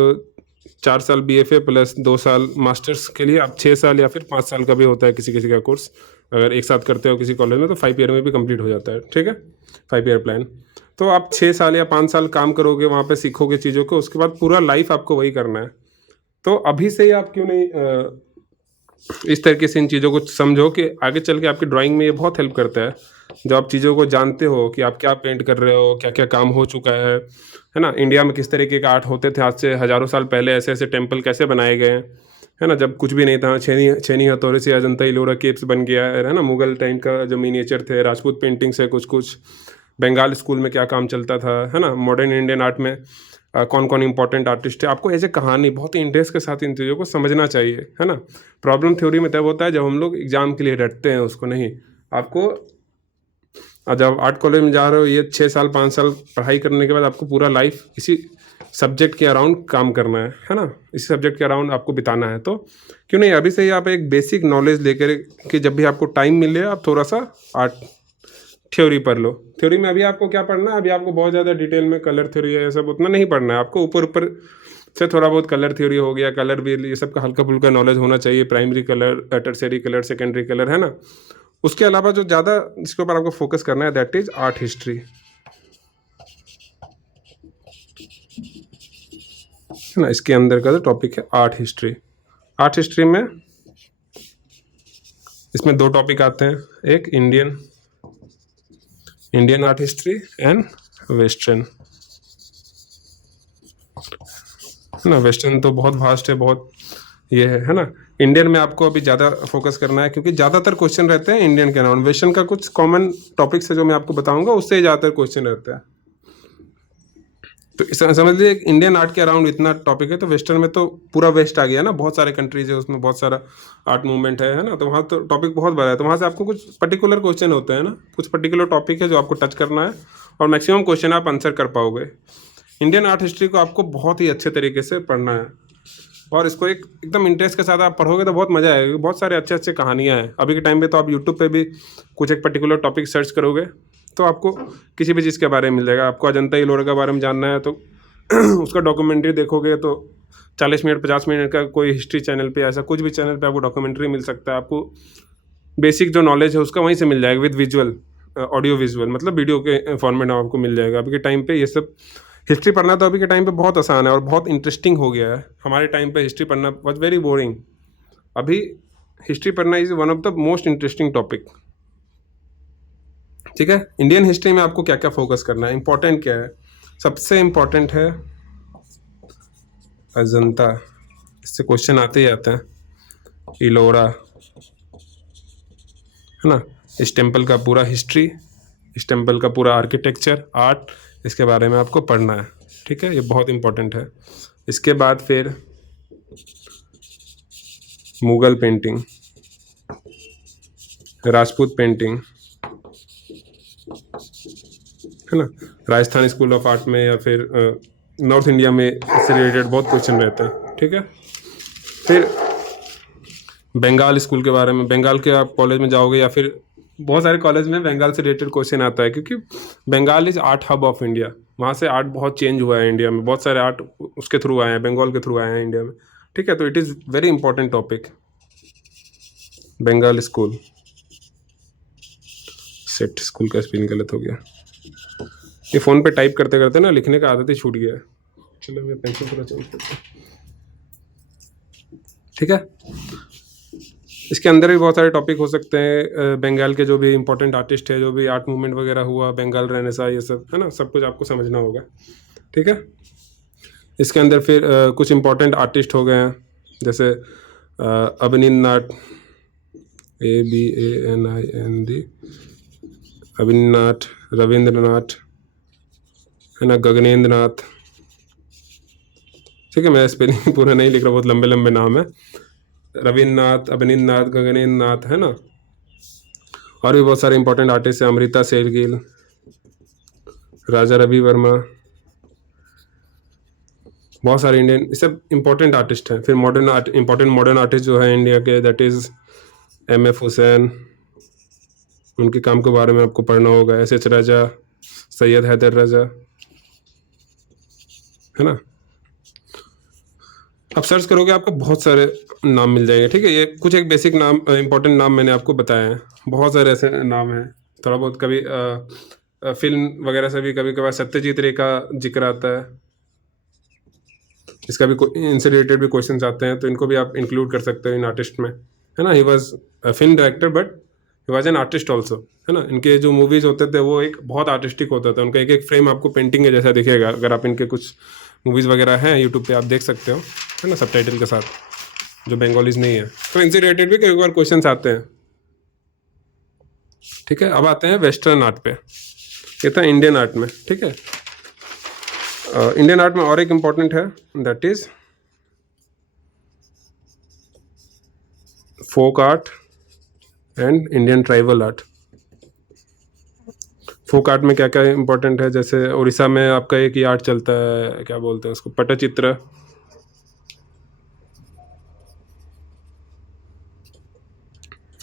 4 साल BFA प्लस 2 साल मास्टर्स के लिए, आप 6 साल या फिर 5 साल का भी होता है किसी किसी का कोर्स, अगर एक साथ करते हो किसी कॉलेज में तो 5 ईयर में भी कंप्लीट हो जाता है, ठीक है, 5 ईयर प्लान। तो आप 6 साल या 5 साल काम करोगे, वहाँ पे सीखोगे चीज़ों को, उसके बाद पूरा लाइफ आपको वही करना है। तो अभी से ही आप क्यों नहीं इस तरीके से इन चीज़ों को समझो कि आगे चल के आपकी ड्राइंग में ये बहुत हेल्प करता है। जब आप चीज़ों को जानते हो कि आप क्या पेंट कर रहे हो, क्या क्या काम हो चुका है ना। इंडिया में किस तरीके का आर्ट होते थे आज से हज़ारों साल पहले, ऐसे ऐसे टेम्पल कैसे बनाए गए हैं, है ना, जब कुछ भी नहीं था। छेनी हथौड़े से अजंता इलोरा केव्स बन गया है ना। मुगल टाइम का जो मिनिएचर थे, राजपूत पेंटिंग्स है कुछ कुछ, बंगाल स्कूल में क्या काम चलता था, है ना। मॉडर्न इंडियन आर्ट में कौन कौन इंपॉर्टेंट आर्टिस्ट है। आपको ऐसे कहानी बहुत ही इंटरेस्ट के साथ इन चीज़ों को समझना चाहिए, है ना। प्रॉब्लम थ्योरी में तब होता है जब हम लोग एग्जाम के लिए रटते हैं उसको, नहीं। आपको जब आर्ट कॉलेज में जा रहे हो, ये 6 साल 5 साल पढ़ाई करने के बाद आपको पूरा लाइफ इसी सब्जेक्ट के अराउंड काम करना है ना, इसी सब्जेक्ट के अराउंड आपको बिताना है। तो क्यों नहीं अभी से ही आप एक बेसिक नॉलेज लेकर कि जब भी आपको टाइम मिले आप थोड़ा सा आर्ट थ्योरी पढ़ लो। थ्योरी में अभी आपको क्या पढ़ना है, अभी आपको बहुत ज़्यादा डिटेल में कलर थ्योरी है ये सब उतना नहीं पढ़ना है आपको। ऊपर ऊपर से थोड़ा बहुत कलर थ्योरी हो गया, कलर भी, ये सब का हल्का फुल्का नॉलेज होना चाहिए। Primary colour, tertiary colour, secondary colour, है ना। उसके अलावा जो ज़्यादा जिसके ऊपर आपको फोकस करना है, दैट इज आर्ट हिस्ट्री, है ना। इसके अंदर का जो टॉपिक है आर्ट हिस्ट्री। आर्ट हिस्ट्री में इसमें 2 टॉपिक आते हैं, एक Indian art history and western, है ना। वेस्टर्न तो बहुत वास्ट है, बहुत ये है ना। इंडियन में आपको अभी ज़्यादा फोकस करना है क्योंकि ज़्यादातर क्वेश्चन रहते हैं इंडियन के अराउंड। वेस्टर्न का कुछ कॉमन टॉपिक्स है जो मैं आपको बताऊंगा, उससे ज़्यादातर क्वेश्चन रहता है। तो समझ लीजिए इंडियन आर्ट के अराउंड इतना टॉपिक है, तो वेस्टर्न में तो पूरा वेस्ट आ गया ना, बहुत सारे कंट्रीज है उसमें, बहुत सारा आर्ट मूवमेंट है ना। तो वहाँ तो टॉपिक बहुत बड़ा है, तो वहाँ से आपको कुछ पर्टिकुलर क्वेश्चन होते हैं ना, कुछ पर्टिकुलर टॉपिक है जो आपको टच करना है और मैक्सिमम क्वेश्चन आप आंसर कर पाओगे। इंडियन आर्ट हिस्ट्री को आपको बहुत ही अच्छे तरीके से पढ़ना है और इसको एकदम इंटरेस्ट के साथ आप पढ़ोगे तो बहुत मज़ा आएगा। बहुत सारे अच्छे अच्छे कहानियाँ हैं अभी के टाइम पे, तो आप यूट्यूब पे भी कुछ एक पर्टिकुलर टॉपिक सर्च करोगे तो आपको किसी भी चीज़ के बारे में मिल जाएगा। आपको अजंता इलोरा के बारे में जानना है तो उसका डॉक्यूमेंट्री देखोगे तो 40 मिनट 50 मिनट का कोई हिस्ट्री चैनल पे, ऐसा कुछ भी चैनल पे आपको डॉक्यूमेंट्री मिल सकता है। आपको बेसिक जो नॉलेज है उसका वहीं से मिल जाएगा, विद विजुअल, ऑडियो विजुअल, मतलब वीडियो के फॉर्मेट में आपको मिल जाएगा। अभी के टाइम पे ये सब हिस्ट्री पढ़ना तो अभी के टाइम पे बहुत आसान है और बहुत इंटरेस्टिंग हो गया है। हमारे टाइम पे हिस्ट्री पढ़ना वाज वेरी बोरिंग, अभी हिस्ट्री पढ़ना is one of the most interesting topic, ठीक है। इंडियन हिस्ट्री में आपको क्या क्या फोकस करना है, इंपॉर्टेंट क्या है, सबसे इम्पॉर्टेंट है अजंता, इससे क्वेश्चन आते ही आते हैं, इलोरा, है ना। इस टेम्पल का पूरा हिस्ट्री, इस टेम्पल का पूरा आर्किटेक्चर, आर्ट, इसके बारे में आपको पढ़ना है, ठीक है, ये बहुत इम्पोर्टेंट है। इसके बाद फिर मुगल पेंटिंग, राजपूत पेंटिंग, है ना। राजस्थान स्कूल ऑफ आर्ट में या फिर नॉर्थ इंडिया में इससे रिलेटेड बहुत क्वेश्चन रहते हैं, ठीक है। फिर बंगाल स्कूल के बारे में, बंगाल के आप कॉलेज में जाओगे या फिर बहुत सारे कॉलेज में बंगाल से रिलेटेड क्वेश्चन आता है क्योंकि Bengal is art hub of India. वहाँ से आर्ट बहुत चेंज हुआ है इंडिया में, बहुत सारे आर्ट उसके थ्रू आए हैं, बंगाल के थ्रू आए हैं इंडिया में, ठीक है। तो it is very important topic. Bengal school, set school का स्पेलिंग गलत हो गया। ये फ़ोन पे टाइप करते करते ना लिखने का आदत ही छूट गया है। चलो मैं पेंसिल थोड़ा चेंज करता हूँ, ठीक है। इसके अंदर भी बहुत सारे टॉपिक हो सकते हैं। बंगाल के जो भी इंपॉर्टेंट आर्टिस्ट है, जो भी आर्ट मूवमेंट वगैरह हुआ, बंगाल रेनेसा, ये सब है ना, सब कुछ आपको समझना होगा, ठीक है। इसके अंदर फिर कुछ इंपॉर्टेंट आर्टिस्ट हो गए हैं, जैसे अबनींद्रनाथ, ABANIND, अबनींद्रनाथ, रविंद्रनाथ, है ना, गगनेंद्रनाथ, ठीक है। मैं स्पेलिंग पूरा नहीं लिख रहा, बहुत लंबे लंबे नाम है। रविन्द्रनाथ, अबनींद्रनाथ, गगनेंद्रनाथ, है ना। और भी बहुत सारे इंपॉर्टेंट आर्टिस्ट हैं, अमृता शेरगिल, राजा रवि वर्मा, बहुत सारे इंडियन, ये सब इंपॉर्टेंट आर्टिस्ट हैं। फिर इंपॉर्टेंट मॉडर्न आर्टिस्ट जो है इंडिया के, दैट इज़ MF हुसैन, उनके काम के बारे में आपको पढ़ना होगा। SH राजा, सैयद हैदर राजा, है ना। आप सर्च करोगे आपको बहुत सारे नाम मिल जाएंगे, ठीक है। ये कुछ एक बेसिक नाम, इंपॉर्टेंट नाम मैंने आपको बताया है। बहुत सारे ऐसे नाम हैं, थोड़ा बहुत कभी फिल्म वगैरह से भी कभी कभार सत्यजीत रे का जिक्र आता है। इसका भी इनसे रिलेटेड भी क्वेश्चंस आते हैं, तो इनको भी आप इंक्लूड कर सकते हो इन आर्टिस्ट में, है ना। He was film director but he was an artist also, है ना। इनके जो मूवीज़ होते थे वो एक बहुत आर्टिस्टिक होता था, उनका एक एक फ्रेम आपको पेंटिंग के जैसा दिखेगा। अगर आप इनके कुछ मूवीज़ वगैरह हैं यूट्यूब पे, आप देख सकते हो, है ना, सबटाइटल के साथ, जो बंगालीज नहीं है। तो इनसे रिलेटेड भी कई बार क्वेश्चंस आते हैं, ठीक है। अब आते हैं वेस्टर्न आर्ट पे, ये था इंडियन आर्ट में, ठीक है। इंडियन आर्ट में और एक इम्पॉर्टेंट है, that is folk art and Indian tribal art. Folk art में क्या क्या इम्पोर्टेंट है, जैसे उड़ीसा में आपका एक ही आर्ट चलता है, क्या बोलते हैं उसको, पट्टचित्र।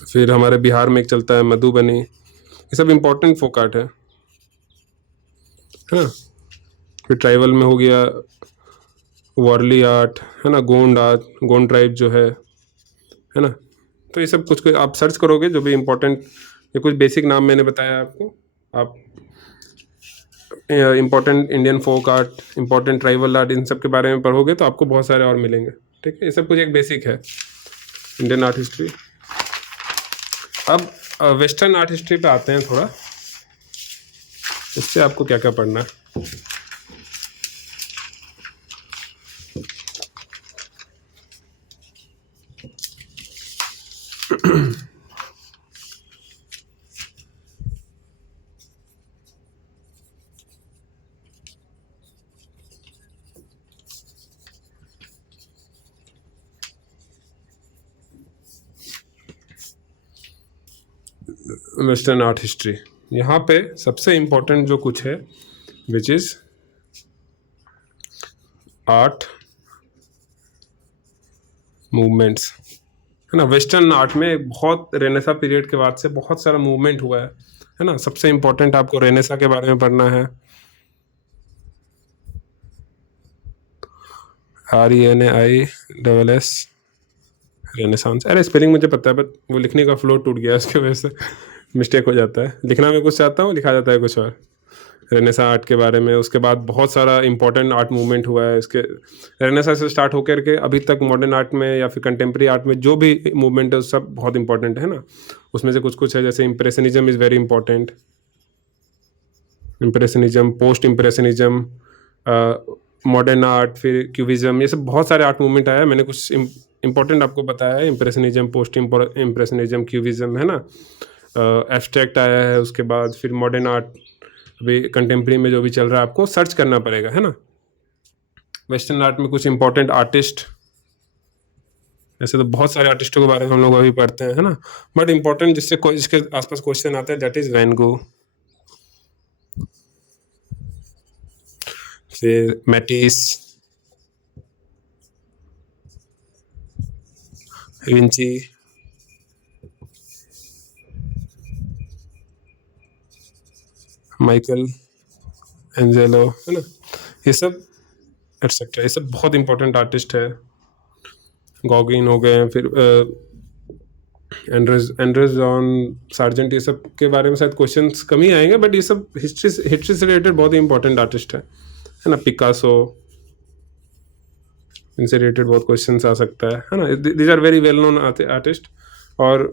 फिर हमारे बिहार में एक चलता है मधुबनी। ये सब इम्पोर्टेंट फोक आर्ट है ना। फिर ट्राइबल में हो गया वारली आर्ट, है ना, गोंड आर्ट, गोंड ट्राइब जो है ना। तो ये सब कुछ आप सर्च करोगे, जो भी इम्पोर्टेंट, ये कुछ बेसिक नाम मैंने बताया आपको। आप important Indian folk art, important tribal art, इन सब के बारे में पढ़ोगे तो आपको बहुत सारे और मिलेंगे, ठीक है। ये सब कुछ एक बेसिक है इंडियन आर्ट हिस्ट्री। अब वेस्टर्न आर्ट हिस्ट्री पे आते हैं थोड़ा, इससे आपको क्या क्या पढ़ना है। वेस्टर्न आर्ट हिस्ट्री, यहाँ पे सबसे इम्पोर्टेंट जो कुछ है, विच इज़ आर्ट मूवमेंट्स, है ना। वेस्टर्न आर्ट में बहुत रेनेसा पीरियड के बाद से बहुत सारा मूवमेंट हुआ है ना। सबसे इम्पोर्टेंट आपको रेनेसा के बारे में पढ़ना है, RENAISS, रेनेसांस। अरे स्पेलिंग मुझे पता है, बट वो लिखने का फ्लो टूट गया, उसकी वजह से मिस्टेक हो जाता है। लिखना मैं कुछ चाहता हूँ, लिखा जाता है कुछ और। रेनेसा आर्ट के बारे में, उसके बाद बहुत सारा इंपॉर्टेंट आर्ट मूवमेंट हुआ है इसके, रेनेसा से स्टार्ट होकर के अभी तक मॉडर्न आर्ट में या फिर कंटेम्प्रेरी आर्ट में जो भी मूवमेंट है सब बहुत इंपॉर्टेंट है ना। उसमें से कुछ कुछ है, जैसे impressionism is very important, impressionism, post impressionism, modern art, फिर क्यूबिज्म, ये सब बहुत सारे आर्ट मूवमेंट आया है। मैंने कुछ इंपॉर्टेंट आपको बताया है, इम्प्रेशनिज्म, पोस्ट इम्प्रेशनिज्म, क्यूबिज्म, है ना। एब्स्ट्रैक्ट आया है, उसके बाद फिर मॉडर्न आर्ट, अभी कंटेम्प्रेरी में जो भी चल रहा है आपको सर्च करना पड़ेगा, है ना। वेस्टर्न आर्ट में कुछ इंपॉर्टेंट आर्टिस्ट, ऐसे तो बहुत सारे आर्टिस्टों के बारे में हम लोग अभी पढ़ते हैं, है ना। बट इंपॉर्टेंट जिससे कोई इसके आसपास क्वेश्चन आता है, दैट इज वैन गो, फिर मैटिस, विंची, माइकल एंजेलो, है ना। ये सब एटसेट्रा, ये सब बहुत इंपॉर्टेंट आर्टिस्ट है। गॉगिन हो गए, फिर एंड्रस जॉन सार्जेंट, ये सब के बारे में शायद क्वेश्चंस कम ही आएंगे, बट ये सब हिस्ट्री से रिलेटेड बहुत ही इंपॉर्टेंट आर्टिस्ट है ना। पिकासो, इनसे रिलेटेड बहुत क्वेश्चंस आ सकता है ना। These are very well known artist. और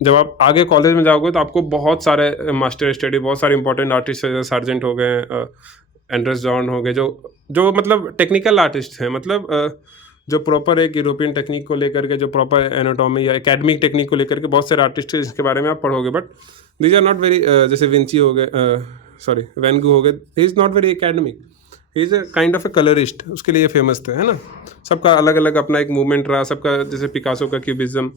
जब आप आगे कॉलेज में जाओगे तो आपको बहुत सारे मास्टर स्टडी, बहुत सारे इंपॉर्टेंट आर्टिस्ट सार्जेंट हो गए, एंड्रस जॉन हो गए, जो मतलब टेक्निकल आर्टिस्ट हैं, मतलब जो प्रॉपर एक यूरोपियन टेक्निक को लेकर के, जो प्रॉपर एनाटॉमी या एकेडमिक टेक्निक को लेकर के बहुत सारे आर्टिस्ट हैं जिसके बारे में आप पढ़ोगे, but these are not very, जैसे विंची हो गए, सॉरी वैन गो हो गए, he is not very academic, he is a kind of a colourist, उसके लिए फेमस थे, है ना। सबका अलग अलग अपना एक मूवमेंट रहा, सबका, जैसे पिकासो का क्यूबिज्म,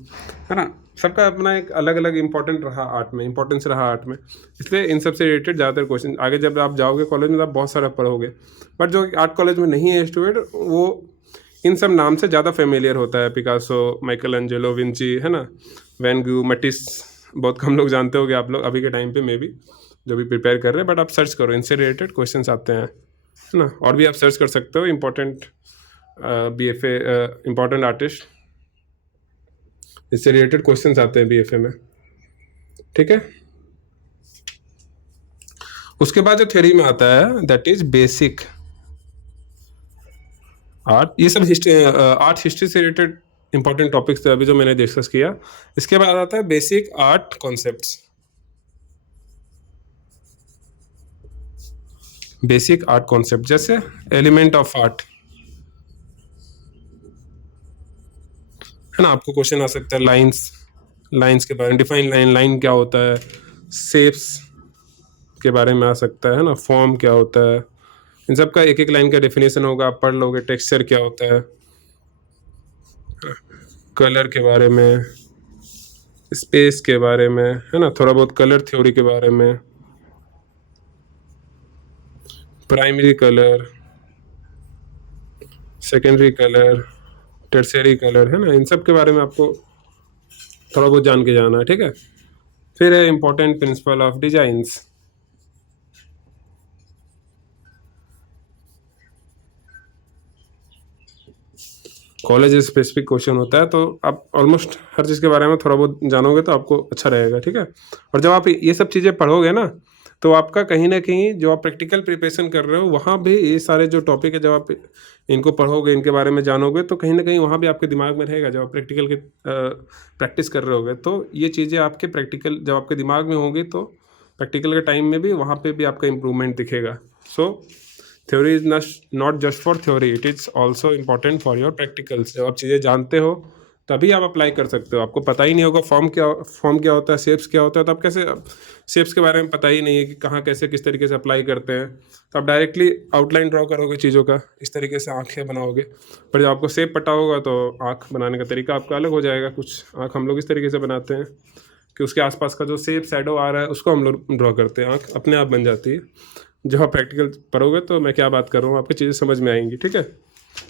है ना, सबका अपना एक अलग अलग इंपॉर्टेंट रहा आर्ट में, इंपॉर्टेंस रहा आर्ट में। इसलिए इन सब से रिलेटेड ज़्यादातर क्वेश्चन आगे जब आप जाओगे कॉलेज में तो आप बहुत सारा पढ़ोगे, बट जो आर्ट कॉलेज में नहीं है स्टूडेंट, वो इन सब नाम से ज़्यादा फेमिलियर होता है। पिकासो, माइकल एंजेलो, विंची, है ना, वैन गू, मटिस, बहुत कम लोग जानते होगे आप लोग अभी के टाइम पे, मे बी जो भी प्रिपेयर कर रहे हैं, बट आप सर्च करो, इनसे रिलेटेड क्वेश्चंस आते हैं, है ना। और भी आप सर्च कर सकते हो इम्पोर्टेंट BFA इम्पोर्टेंट आर्टिस्ट, इससे रिलेटेड क्वेश्चंस आते हैं BFA में, ठीक है। उसके बाद जो थ्योरी में आता है दैट इज बेसिक आर्ट। ये सब आर्ट हिस्ट्री से रिलेटेड इंपॉर्टेंट टॉपिक्स थे अभी जो मैंने डिस्कस किया। इसके बाद आता है basic art concepts. Basic art concept जैसे एलिमेंट ऑफ आर्ट, है ना। आपको क्वेश्चन आ सकता है लाइंस के बारे में, डिफाइन लाइन क्या होता है, शेप्स के बारे में आ सकता है ना, फॉर्म क्या होता है, इन सब का एक एक लाइन का डेफिनेशन होगा, आप पढ़ लोगे। टेक्सचर क्या होता है, कलर के बारे में, स्पेस के बारे में, है ना, थोड़ा बहुत कलर थ्योरी के बारे में, primary colour, secondary colour, tertiary colour, है ना, इन सब के बारे में आपको थोड़ा बहुत जान के जाना है, ठीक है। फिर है important principle of designs. College specific question होता है, तो आप ऑलमोस्ट हर चीज़ के बारे में थोड़ा बहुत जानोगे तो आपको अच्छा रहेगा, ठीक है। और जब आप ये सब चीज़ें पढ़ोगे ना, तो आपका कहीं ना कहीं जो आप प्रैक्टिकल प्रिपरेशन कर रहे हो वहाँ भी ये सारे जो टॉपिक है, जब आप इनको पढ़ोगे, इनके बारे में जानोगे, तो कहीं ना कहीं वहाँ भी आपके दिमाग में रहेगा। जब आप प्रैक्टिकल के प्रैक्टिस कर रहे होगे तो ये चीज़ें आपके प्रैक्टिकल जब आपके दिमाग में होंगी, तो प्रैक्टिकल के टाइम में भी वहाँ पे भी आपका इम्प्रूवमेंट दिखेगा। सो theory is not just for theory, it is also important for your practicals. जब आप चीज़ें जानते हो तभी आप अप्लाई कर सकते हो। आपको पता ही नहीं होगा फॉर्म क्या होता है, शेप्स क्या होता है, तो आप कैसे, शेप्स के बारे में पता ही नहीं है कि कहाँ कैसे किस तरीके से अप्लाई करते हैं, तो आप डायरेक्टली आउटलाइन ड्रॉ करोगे चीज़ों का, इस तरीके से आँखें बनाओगे। पर जब आपको शेप पता होगा तो आँख बनाने का तरीका आपका अलग हो जाएगा। कुछ आँख हम लोग इस तरीके से बनाते हैं कि उसके आसपास का जो शेप शैडो आ रहा है उसको हम लोग ड्रॉ करते हैं, आँख अपने आप बन जाती है। जब आप प्रैक्टिकल पढ़ोगे तो मैं क्या बात कर रहा हूँ आपकी चीज़ें समझ में आएंगी, ठीक है।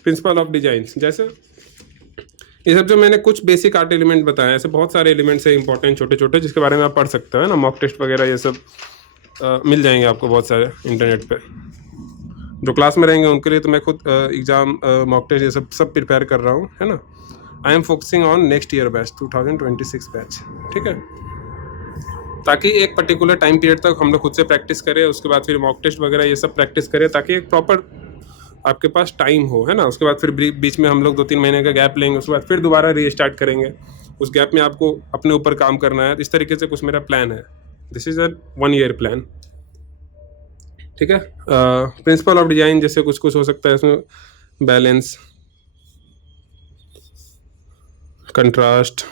प्रिंसिपल ऑफ डिजाइंस, जैसे ये सब जो मैंने कुछ बेसिक आर्ट एलिमेंट बताए, ऐसे बहुत सारे एलिमेंट्स हैं इंपॉर्टेंट छोटे छोटे, जिसके बारे में आप पढ़ सकते हो, है ना। मॉक टेस्ट वगैरह ये सब मिल जाएंगे आपको बहुत सारे इंटरनेट पे। जो क्लास में रहेंगे उनके लिए तो मैं खुद एग्ज़ाम, मॉक टेस्ट, ये सब प्रिपेयर कर रहा हूँ, है ना। I am focusing on next year batch, 2026 batch, ठीक है, ताकि एक पर्टिकुलर टाइम पीरियड तक हम लोग खुद से प्रैक्टिस करें, उसके बाद फिर मॉक टेस्ट वगैरह ये सब प्रैक्टिस करें, ताकि एक प्रॉपर आपके पास टाइम हो, है ना। उसके बाद फिर बीच में हम लोग 2-3 महीने का गैप लेंगे, उसके बाद फिर दोबारा रीस्टार्ट करेंगे। उस गैप में आपको अपने ऊपर काम करना है। इस तरीके से कुछ मेरा प्लान है। This is a 1 year plan, ठीक है। प्रिंसिपल ऑफ डिजाइन जैसे कुछ कुछ हो सकता है इसमें, बैलेंस, कंट्रास्ट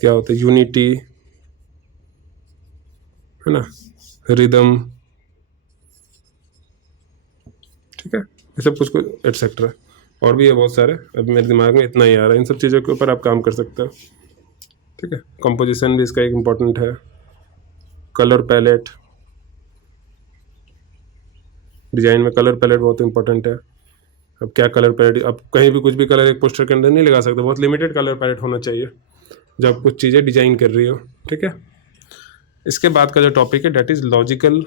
क्या होता है, यूनिटी, है ना, रिदम, ठीक है, ये सब कुछ एटसेट्रा। और भी है बहुत सारे, अभी मेरे दिमाग में इतना ही आ रहा है। इन सब चीज़ों के ऊपर आप काम कर सकते हो, ठीक है। कंपोजिशन भी इसका एक इम्पॉर्टेंट है। कलर पैलेट, डिजाइन में कलर पैलेट बहुत इंपॉर्टेंट है। अब क्या कलर पैलेट, अब कहीं भी कुछ भी कलर एक पोस्टर के अंदर नहीं लगा सकते, बहुत लिमिटेड कलर पैलेट होना चाहिए जब कुछ चीज़ें डिजाइन कर रही हो, ठीक है। इसके बाद का जो टॉपिक है that is logical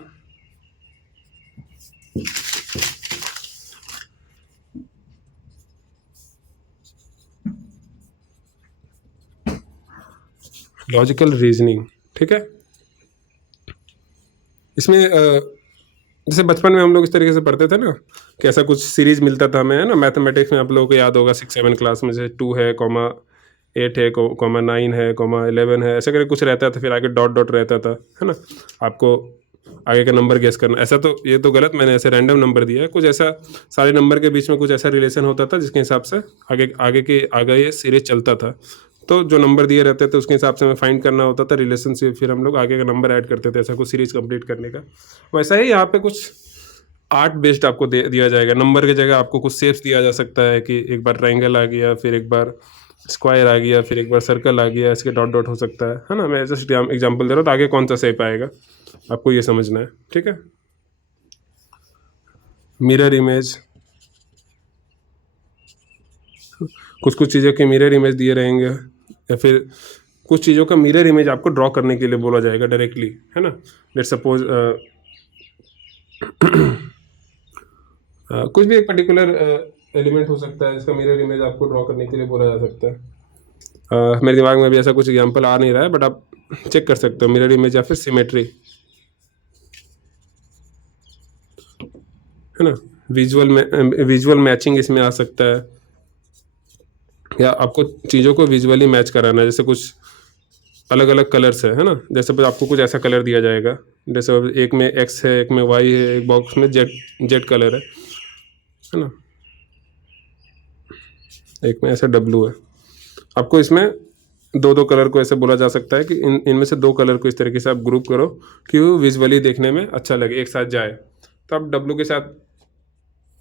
logical reasoning, ठीक है। इसमें जैसे बचपन में हम लोग इस तरीके से पढ़ते थे ना कि ऐसा कुछ सीरीज मिलता था हमें, है ना। मैथमेटिक्स में आप लोगों को याद होगा 6-7 क्लास में, जैसे 2 है, कॉमा 8 है, कॉमा 9 है, कॉमा 11 है, ऐसे करके कुछ रहता था, फिर आगे डॉट डॉट रहता था, है ना। आपको आगे का नंबर गेस करना। ऐसा तो ये तो गलत, मैंने ऐसे रैंडम नंबर दिया है। कुछ ऐसा सारे नंबर के बीच में कुछ ऐसा रिलेशन होता था जिसके हिसाब से आगे ये सीरीज चलता था। तो जो नंबर दिए रहते थे उसके हिसाब से हमें फाइंड करना होता था रिलेशनशिप, फिर हम लोग आगे का नंबर ऐड करते थे, ऐसा कुछ सीरीज कंप्लीट करने का। वैसा ही यहाँ पे कुछ आर्ट बेस्ड आपको दिया जाएगा। नंबर की जगह आपको कुछ शेप्स दिया जा सकता है कि एक बार ट्रायंगल आ गया, फिर एक बार स्क्वायर आ गया, फिर एक बार सर्कल आ गया, इसके डॉट डॉट हो सकता है ना। मैं जस्ट एग्जांपल दे रहा हूँ, तो आगे कौन सा शेप आएगा आपको ये समझना है, ठीक है। मिरर इमेज, कुछ कुछ चीज़ों के मिरर इमेज दिए रहेंगे, या फिर कुछ चीज़ों का मिरर इमेज आपको ड्रॉ करने के लिए बोला जाएगा डायरेक्टली, है ना। लेट सपोज कुछ भी एक पर्टिकुलर एलिमेंट हो सकता है जिसका मिरर इमेज आपको ड्रॉ करने के लिए बोला जा सकता है। मेरे दिमाग में अभी ऐसा कुछ एग्जांपल आ नहीं रहा है, बट आप चेक कर सकते हो, मिरर इमेज या फिर सिमेट्री, है ना। विजुअल मैचिंग इसमें आ सकता है, या आपको चीज़ों को विजुअली मैच कराना है। जैसे कुछ अलग अलग कलर्स है ना। जैसे आपको कुछ ऐसा कलर दिया जाएगा, जैसे एक में एक्स है, एक में वाई है, एक बॉक्स में जेड कलर है ना, एक में ऐसा डब्लू है। आपको इसमें दो दो कलर को ऐसे बोला जा सकता है कि इनमें से दो कलर को इस तरीके से आप ग्रुप करो कि वो विजुअली देखने में अच्छा लगे, एक साथ जाए। तो आप डब्लू के साथ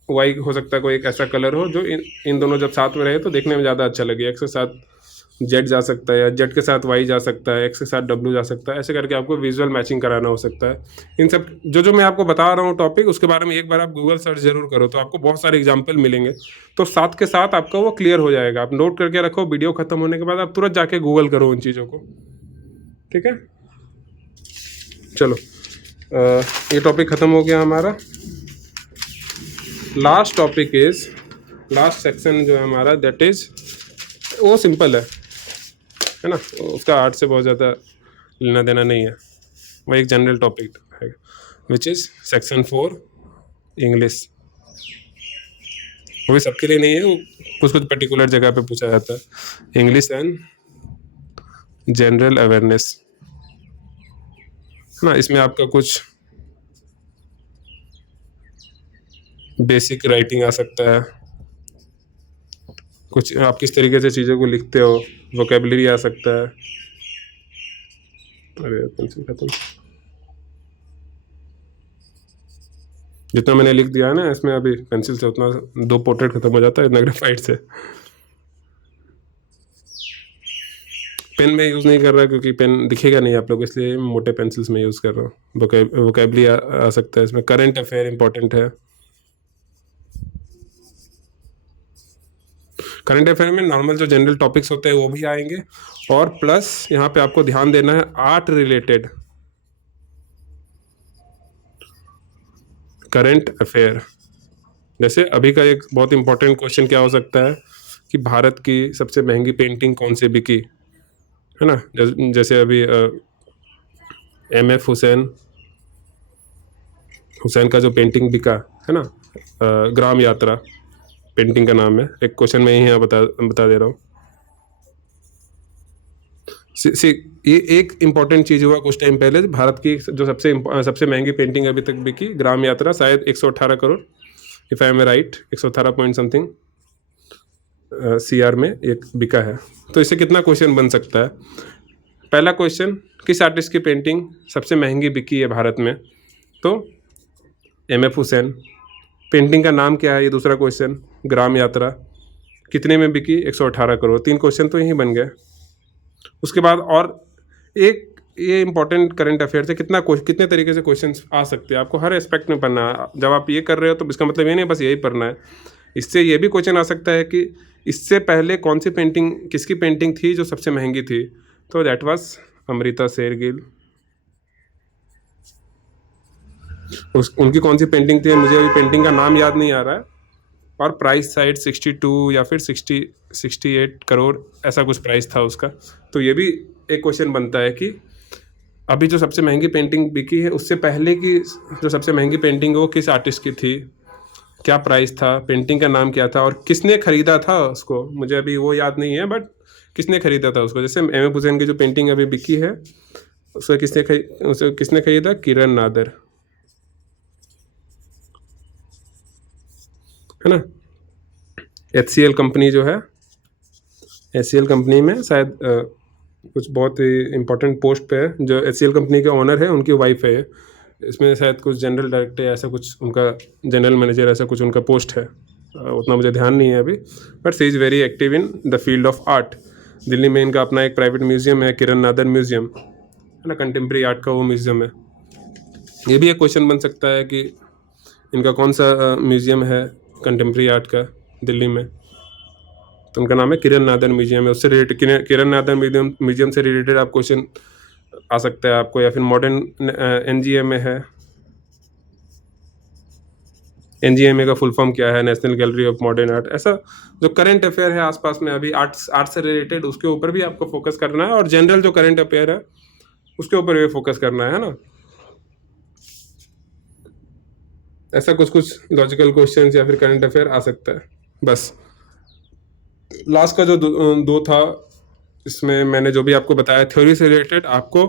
वाई हो सकता है कोई एक ऐसा कलर हो जो इन दोनों जब साथ में रहे तो देखने में ज़्यादा अच्छा लगे। एक्स के साथ जेड जा सकता है, या जेड के साथ वाई जा सकता है, एक्स के साथ डब्लू जा सकता है। ऐसे करके आपको विजुअल मैचिंग कराना हो सकता है। इन सब जो मैं आपको बता रहा हूँ टॉपिक, उसके बारे में एक बार आप गूगल सर्च जरूर करो, तो आपको बहुत सारे एग्जाम्पल मिलेंगे। तो साथ के साथ आपका वो क्लियर हो जाएगा। आप नोट करके रखो, वीडियो खत्म होने के बाद आप तुरंत जाके गूगल करो उन चीज़ों को, ठीक है। चलो ये टॉपिक ख़त्म हो गया हमारा। Last topic is, last section जो है हमारा, दैट इज, वो सिंपल है ना। उसका आर्ट से बहुत ज़्यादा लेना देना नहीं है, वो एक जनरल टॉपिक है, विच इज़ सेक्शन 4 इंग्लिश। वो भी सबके लिए नहीं है, वो कुछ कुछ पर्टिकुलर जगह पे पूछा जाता है। इंग्लिश एंड जनरल अवेयरनेस, है ना। इसमें आपका कुछ बेसिक राइटिंग आ सकता है, कुछ आप किस तरीके से चीज़ों को लिखते हो, वोकेबलरी आ सकता है। अरे पेंसिल खत्म, जितना मैंने लिख दिया है ना इसमें अभी पेंसिल से, उतना 2 पोर्ट्रेट खत्म हो जाता है इतना ग्रेफाइट से। पेन में यूज़ नहीं कर रहा क्योंकि पेन दिखेगा नहीं आप लोग, इसलिए मोटे पेंसिल्स में यूज़ कर रहा हूँ। वोकेबलरी आ सकता है इसमें। करंट अफेयर इंपॉर्टेंट है। करंट अफेयर में नॉर्मल जो जनरल टॉपिक्स होते हैं वो भी आएंगे, और प्लस यहाँ पे आपको ध्यान देना है आर्ट रिलेटेड करंट अफेयर। जैसे अभी का एक बहुत इंपॉर्टेंट क्वेश्चन क्या हो सकता है कि भारत की सबसे महंगी पेंटिंग कौन सी बिकी, है ना। जैसे अभी MF हुसैन का जो पेंटिंग बिका है ना, ग्राम यात्रा पेंटिंग का नाम है। एक क्वेश्चन मैं यहाँ बता दे रहा हूँ। ये एक इम्पॉर्टेंट चीज़ हुआ कुछ टाइम पहले, भारत की जो सबसे महंगी पेंटिंग अभी तक बिकी, ग्राम यात्रा, शायद 118 crore, if I am right, 118 point something CR में एक बिका है। तो इससे कितना क्वेश्चन बन सकता है। पहला क्वेश्चन, किस आर्टिस्ट की पेंटिंग सबसे महंगी बिकी है भारत में, तो MF हुसैन। पेंटिंग का नाम क्या है, ये दूसरा क्वेश्चन। ग्राम यात्रा कितने में बिकी, 118 करोड़। 3 क्वेश्चन तो यहीं बन गए। उसके बाद और एक ये इंपॉर्टेंट करंट अफेयर से कितने तरीके से क्वेश्चन आ सकते हैं। आपको हर एस्पेक्ट में पढ़ना है। जब आप ये कर रहे हो तो इसका मतलब ये नहीं बस यही पढ़ना है। इससे ये भी क्वेश्चन आ सकता है कि इससे पहले कौन सी पेंटिंग, किसकी पेंटिंग थी जो सबसे महंगी थी, तो दैट वाज अमृता शेरगिल। उनकी कौन सी पेंटिंग थी, मुझे अभी पेंटिंग का नाम याद नहीं आ रहा है, और प्राइस साइड 62 या फिर 68 करोड़ ऐसा कुछ प्राइस था उसका। तो ये भी एक क्वेश्चन बनता है कि अभी जो सबसे महंगी पेंटिंग बिकी है उससे पहले की जो सबसे महंगी पेंटिंग है वो किस आर्टिस्ट की थी, क्या प्राइस था, पेंटिंग का नाम क्या था और किसने खरीदा था उसको। मुझे अभी वो याद नहीं है बट किसने खरीदा था उसको। जैसे एम एफ हुसैन की जो पेंटिंग अभी बिकी है उसे किसने खरीदा, किरण नादर, है ना। HCL कंपनी जो है, HCL कंपनी में शायद कुछ बहुत ही इम्पोर्टेंट पोस्ट पे है। जो HCL कंपनी के ओनर है उनकी वाइफ है। इसमें शायद कुछ जनरल डायरेक्टर ऐसा कुछ उनका, जनरल मैनेजर ऐसा कुछ उनका पोस्ट है। उतना मुझे ध्यान नहीं है अभी, but she is very active in the field of art. Delhi में इनका अपना एक प्राइवेट म्यूजियम है, किरण नादर म्यूजियम, है ना, कंटेम्प्रेरी आर्ट का वो म्यूजियम है। ये भी एक क्वेश्चन बन सकता है कि इनका कौन सा म्यूजियम है कंटेम्प्रेरी आर्ट का दिल्ली में, तो उनका नाम है किरण नादर म्यूजियम है। उससे रिलेटेड किरण नादर म्यूजियम से रिलेटेड आप क्वेश्चन आ सकता है आपको, या फिर मॉडर्न NGMA है। NGMA का फुल फॉर्म क्या है, national gallery of modern art. ऐसा जो करंट अफेयर है आसपास में अभी आर्ट से रिलेटेड, उसके ऊपर भी आपको फोकस करना है, और जनरल जो करंट अफेयर है उसके ऊपर भी फोकस करना है ना। ऐसा कुछ कुछ लॉजिकल क्वेश्चंस या फिर करंट अफेयर आ सकता है। बस लास्ट का जो दो था, इसमें मैंने जो भी आपको बताया थ्योरी से रिलेटेड, आपको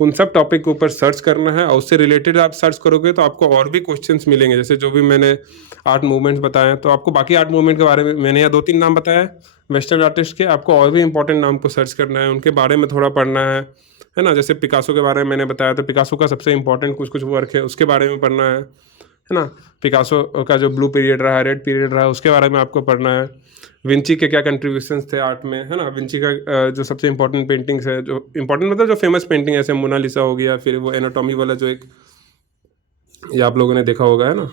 उन सब टॉपिक के ऊपर सर्च करना है, और उससे रिलेटेड आप सर्च करोगे तो आपको और भी क्वेश्चंस मिलेंगे। जैसे जो भी मैंने आर्ट मूवमेंट्स बताए, तो आपको बाकी आर्ट मूवमेंट के बारे में मैंने यहाँ 2-3 नाम बताया वेस्टर्न आर्टिस्ट के, आपको और भी इंपॉर्टेंट नाम को सर्च करना है, उनके बारे में थोड़ा पढ़ना है ना। जैसे पिकासो के बारे में मैंने बताया, तो पिकासो का सबसे इंपॉर्टेंट कुछ कुछ वर्क है उसके बारे में पढ़ना है ना। पिकासो का जो ब्लू पीरियड रहा, रेड पीरियड रहा, उसके बारे में आपको पढ़ना है। विंची के क्या कंट्रीब्यूशंस थे आर्ट में, है ना। विंची का जो सबसे इंपॉर्टेंट पेंटिंग्स है, जो इंपॉर्टेंट मतलब जो फेमस पेंटिंग है, जैसे मोनालिसा हो गया, फिर वो एनाटॉमी वाला जो एक, ये आप लोगों ने देखा होगा, है ना,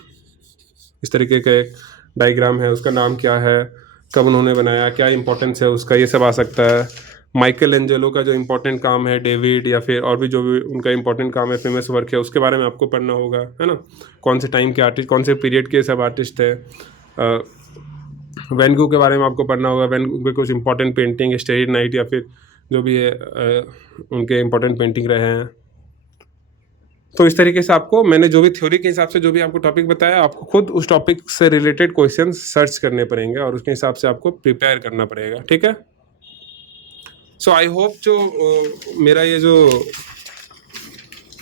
इस तरीके का एक डायग्राम है, उसका नाम क्या है, कब उन्होंने बनाया, क्या इंपॉर्टेंस है उसका, ये सब आ सकता है। माइकल एंजेलो का जो इंपॉर्टेंट काम है, डेविड, या फिर और भी जो भी उनका इंपॉर्टेंट काम है, फेमस वर्क है, उसके बारे में आपको पढ़ना होगा, है ना। कौन से टाइम के आर्टिस्ट, कौन से पीरियड के सब आर्टिस्ट थे। वैन गॉग के बारे में आपको पढ़ना होगा, वैन गॉग के कुछ इंपॉर्टेंट पेंटिंग, स्टेरी नाइट, या फिर जो भी है उनके इंपॉर्टेंट पेंटिंग रहे हैं। तो इस तरीके से आपको मैंने जो भी थ्योरी के हिसाब से जो भी आपको टॉपिक बताया, आपको खुद उस टॉपिक से रिलेटेड क्वेश्चन सर्च करने पड़ेंगे, और उसके हिसाब से आपको प्रिपेयर करना पड़ेगा, ठीक है। सो आई होप जो मेरा ये जो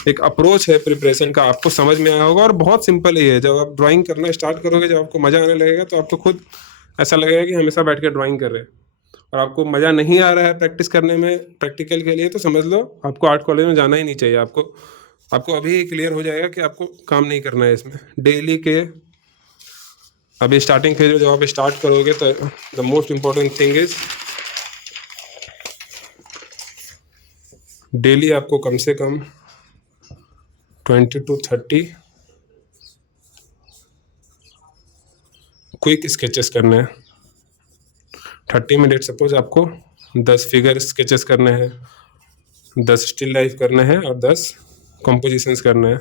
एक अप्रोच है प्रिपरेशन का, आपको समझ में आया होगा। और बहुत सिंपल ही है, जब आप ड्राइंग करना स्टार्ट करोगे, जब आपको मज़ा आने लगेगा, तो आपको खुद ऐसा लगेगा कि हमेशा बैठ के ड्राइंग कर रहे हैं। और आपको मज़ा नहीं आ रहा है प्रैक्टिस करने में, प्रैक्टिकल के लिए, तो समझ लो आपको आर्ट कॉलेज में जाना ही नहीं चाहिए। आपको अभी क्लियर हो जाएगा कि आपको काम नहीं करना है इसमें। डेली के अभी स्टार्टिंग फेज में जब आप स्टार्ट करोगे, तो the most important thing is daily आपको कम से कम 20 to 30 क्विक स्केचेस करने हैं। 30 मिनट सपोज आपको 10 फिगर स्केचेस करने हैं, 10 स्टिल लाइफ करने हैं, और 10 कंपोजिशंस करने हैं,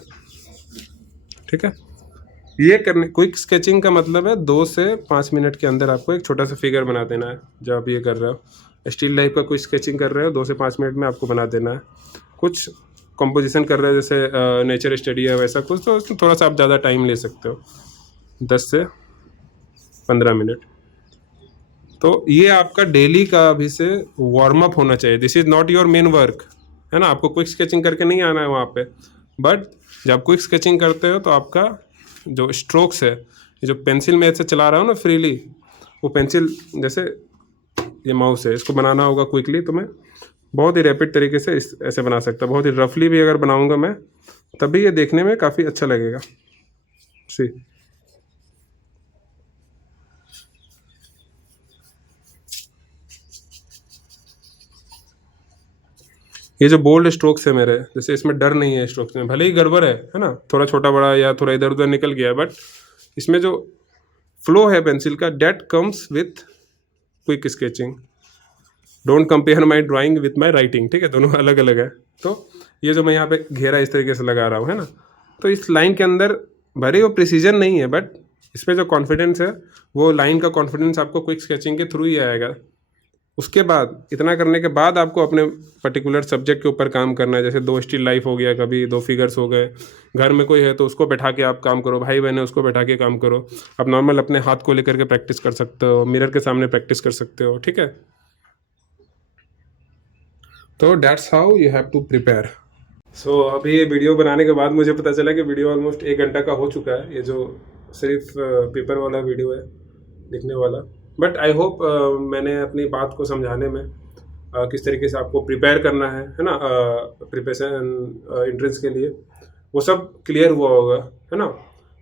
ठीक है। ये करने, क्विक स्केचिंग का मतलब है 2 से 5 मिनट के अंदर आपको एक छोटा सा फिगर बना देना है। जब आप ये कर रहे हो, स्टिल लाइफ का क्विक स्केचिंग कर रहे हो, 2 से 5 मिनट में आपको बना देना है। कुछ कंपोजिशन कर रहे हो, जैसे नेचर स्टडी है वैसा कुछ, तो उसमें थोड़ा सा आप ज़्यादा टाइम ले सकते हो, 10 से 15 मिनट। तो ये आपका डेली का अभी से वार्म अप होना चाहिए। This is not your main work, है ना। आपको क्विक स्केचिंग करके नहीं आना है वहाँ पे, बट जब क्विक स्केचिंग करते हो तो आपका जो स्ट्रोक्स है, जो पेंसिल में ऐसे चला रहा हूँ ना फ्रीली, वो पेंसिल जैसे ये माउस है, इसको बनाना होगा क्विकली, तो मैं बहुत ही रैपिड तरीके से ऐसे बना सकता हूँ। बहुत ही रफली भी अगर बनाऊँगा मैं, तभी ये देखने में काफ़ी अच्छा लगेगा। सी ये जो बोल्ड स्ट्रोक्स है मेरे, जैसे इसमें डर नहीं है स्ट्रोक्स में, भले ही गड़बड़ है ना, थोड़ा छोटा बड़ा या थोड़ा इधर उधर निकल गया, बट इसमें जो फ्लो है पेंसिल का, that comes with quick sketching. Don't compare my drawing with my writing, ठीक है, दोनों अलग अलग है। तो ये जो मैं यहाँ पे घेरा इस तरीके से लगा रहा हूँ, है ना, तो इस लाइन के अंदर भले वो प्रिसीजन नहीं है, बट इसमें जो कॉन्फिडेंस है, वो लाइन का कॉन्फिडेंस आपको क्विक स्केचिंग के थ्रू ही आएगा। उसके बाद इतना करने के बाद आपको अपने पर्टिकुलर सब्जेक्ट के ऊपर काम करना है। जैसे 2 स्टिल लाइफ हो गया, कभी 2 फिगर्स हो गए, घर में कोई है तो उसको बैठा के आप काम करो, भाई बहन है उसको बैठा के काम करो। आप नॉर्मल अपने हाथ को लेकर के प्रैक्टिस कर सकते हो, मिरर के सामने प्रैक्टिस कर सकते हो, ठीक है। तो that's how you have to prepare. So अभी ये वीडियो बनाने के बाद मुझे पता चला कि वीडियो ऑलमोस्ट 1 घंटा का हो चुका है, ये जो सिर्फ पेपर वाला वीडियो है लिखने वाला। बट आई होप मैंने अपनी बात को समझाने में किस तरीके से आपको प्रिपेयर करना है ना, प्रिपरेशन एंट्रेंस के लिए, वो सब क्लियर हुआ होगा, है ना।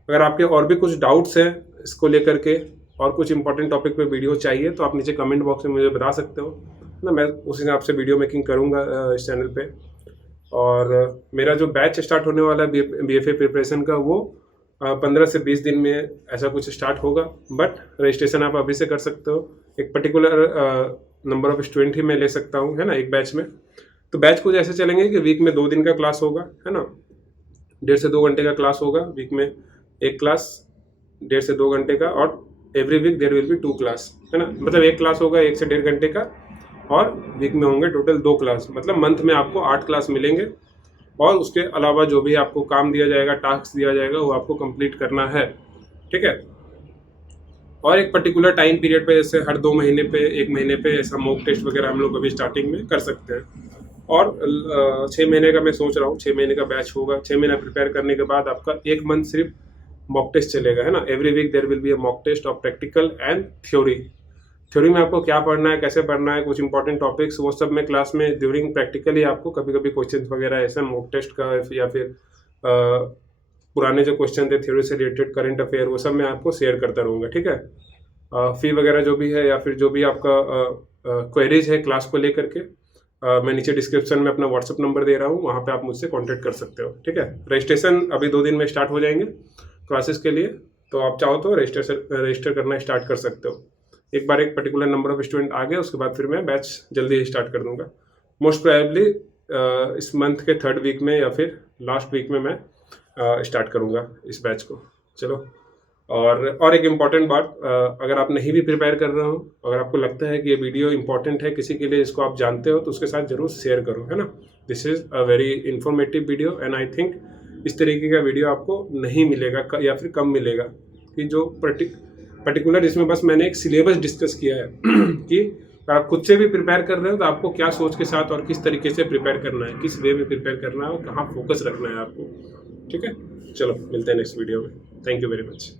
अगर आपके और भी कुछ डाउट्स हैं इसको लेकर के और कुछ इंपॉर्टेंट टॉपिक पे वीडियो चाहिए तो आप नीचे कमेंट बॉक्स में मुझे बता सकते हो ना, मैं उस हिसाब से वीडियो मेकिंग करूँगा इस चैनल पे। और मेरा जो बैच स्टार्ट होने वाला है BFA प्रिपरेशन का, वो 15 से 20 दिन में ऐसा कुछ स्टार्ट होगा। बट रजिस्ट्रेशन आप अभी से कर सकते हो। एक पर्टिकुलर नंबर ऑफ स्टूडेंट ही मैं ले सकता हूँ, है ना, एक बैच में। तो बैच कुछ ऐसे चलेंगे कि वीक में 2 दिन का क्लास होगा, है ना, 1.5 से 2 घंटे का क्लास होगा। वीक में एक क्लास 1.5 से 2 घंटे का, और every week there will be 2 class, है ना। मतलब एक क्लास होगा 1 से 1.5 घंटे का, और वीक में होंगे टोटल 2 क्लास। मतलब मंथ में आपको 8 क्लास मिलेंगे, और उसके अलावा जो भी आपको काम दिया जाएगा, टास्क दिया जाएगा, वो आपको कंप्लीट करना है, ठीक है। और एक पर्टिकुलर टाइम पीरियड पे, जैसे हर 2 महीने पे, 1 महीने पे ऐसा मॉक टेस्ट वगैरह हम लोग अभी स्टार्टिंग में कर सकते हैं। और 6 महीने का मैं सोच रहा हूँ, 6 महीने का बैच होगा। 6 महीना प्रिपेयर करने के बाद आपका 1 मंथ सिर्फ मॉक टेस्ट चलेगा, है ना। Every week there will be a mock test of practical and theory. Theory में आपको क्या पढ़ना है, कैसे पढ़ना है, कुछ इंपॉर्टेंट टॉपिक्स, वो सब मैं क्लास में ड्यूरिंग प्रैक्टिकली आपको कभी कभी क्वेश्चन वगैरह ऐसे मॉक टेस्ट का, या फिर पुराने जो क्वेश्चन थे थ्योरी से रिलेटेड, करंट अफेयर, वो सब मैं आपको शेयर करता रहूँगा, ठीक है। फी वगैरह जो भी है, या फिर जो भी आपका क्वेरीज है क्लास को लेकर के, मैं नीचे डिस्क्रिप्शन में अपना व्हाट्सअप नंबर दे रहा हूँ, वहाँ पे आप मुझसे कांटेक्ट कर सकते हो, ठीक है। रजिस्ट्रेशन अभी 2 दिन में स्टार्ट हो जाएंगे क्लासेस के लिए, तो आप चाहो तो रजिस्टर करना स्टार्ट कर सकते हो। एक बार एक पर्टिकुलर नंबर ऑफ स्टूडेंट आ गए, उसके बाद फिर मैं बैच जल्दी ही स्टार्ट कर दूंगा। मोस्ट प्रोबेबली इस मंथ के 3rd वीक में या फिर लास्ट वीक में मैं स्टार्ट करूंगा इस बैच को। चलो, और एक इम्पॉर्टेंट बात, अगर आप नहीं भी प्रिपेयर कर रहे हो, अगर आपको लगता है कि ये वीडियो इंपॉर्टेंट है किसी के लिए, इसको आप जानते हो, तो उसके साथ जरूर शेयर करो, है ना। This is a very informative video, and I think इस तरीके का वीडियो आपको नहीं मिलेगा, या फिर कम मिलेगा, कि जो पर्टिकुलर इसमें बस मैंने एक सिलेबस डिस्कस किया है कि आप खुद से भी प्रिपेयर कर रहे हो तो आपको क्या सोच के साथ और किस तरीके से प्रिपेयर करना है, किस वे में प्रिपेयर करना है, और कहाँ फोकस रखना है आपको, ठीक है। चलो, मिलते हैं नेक्स्ट वीडियो में। Thank you very much.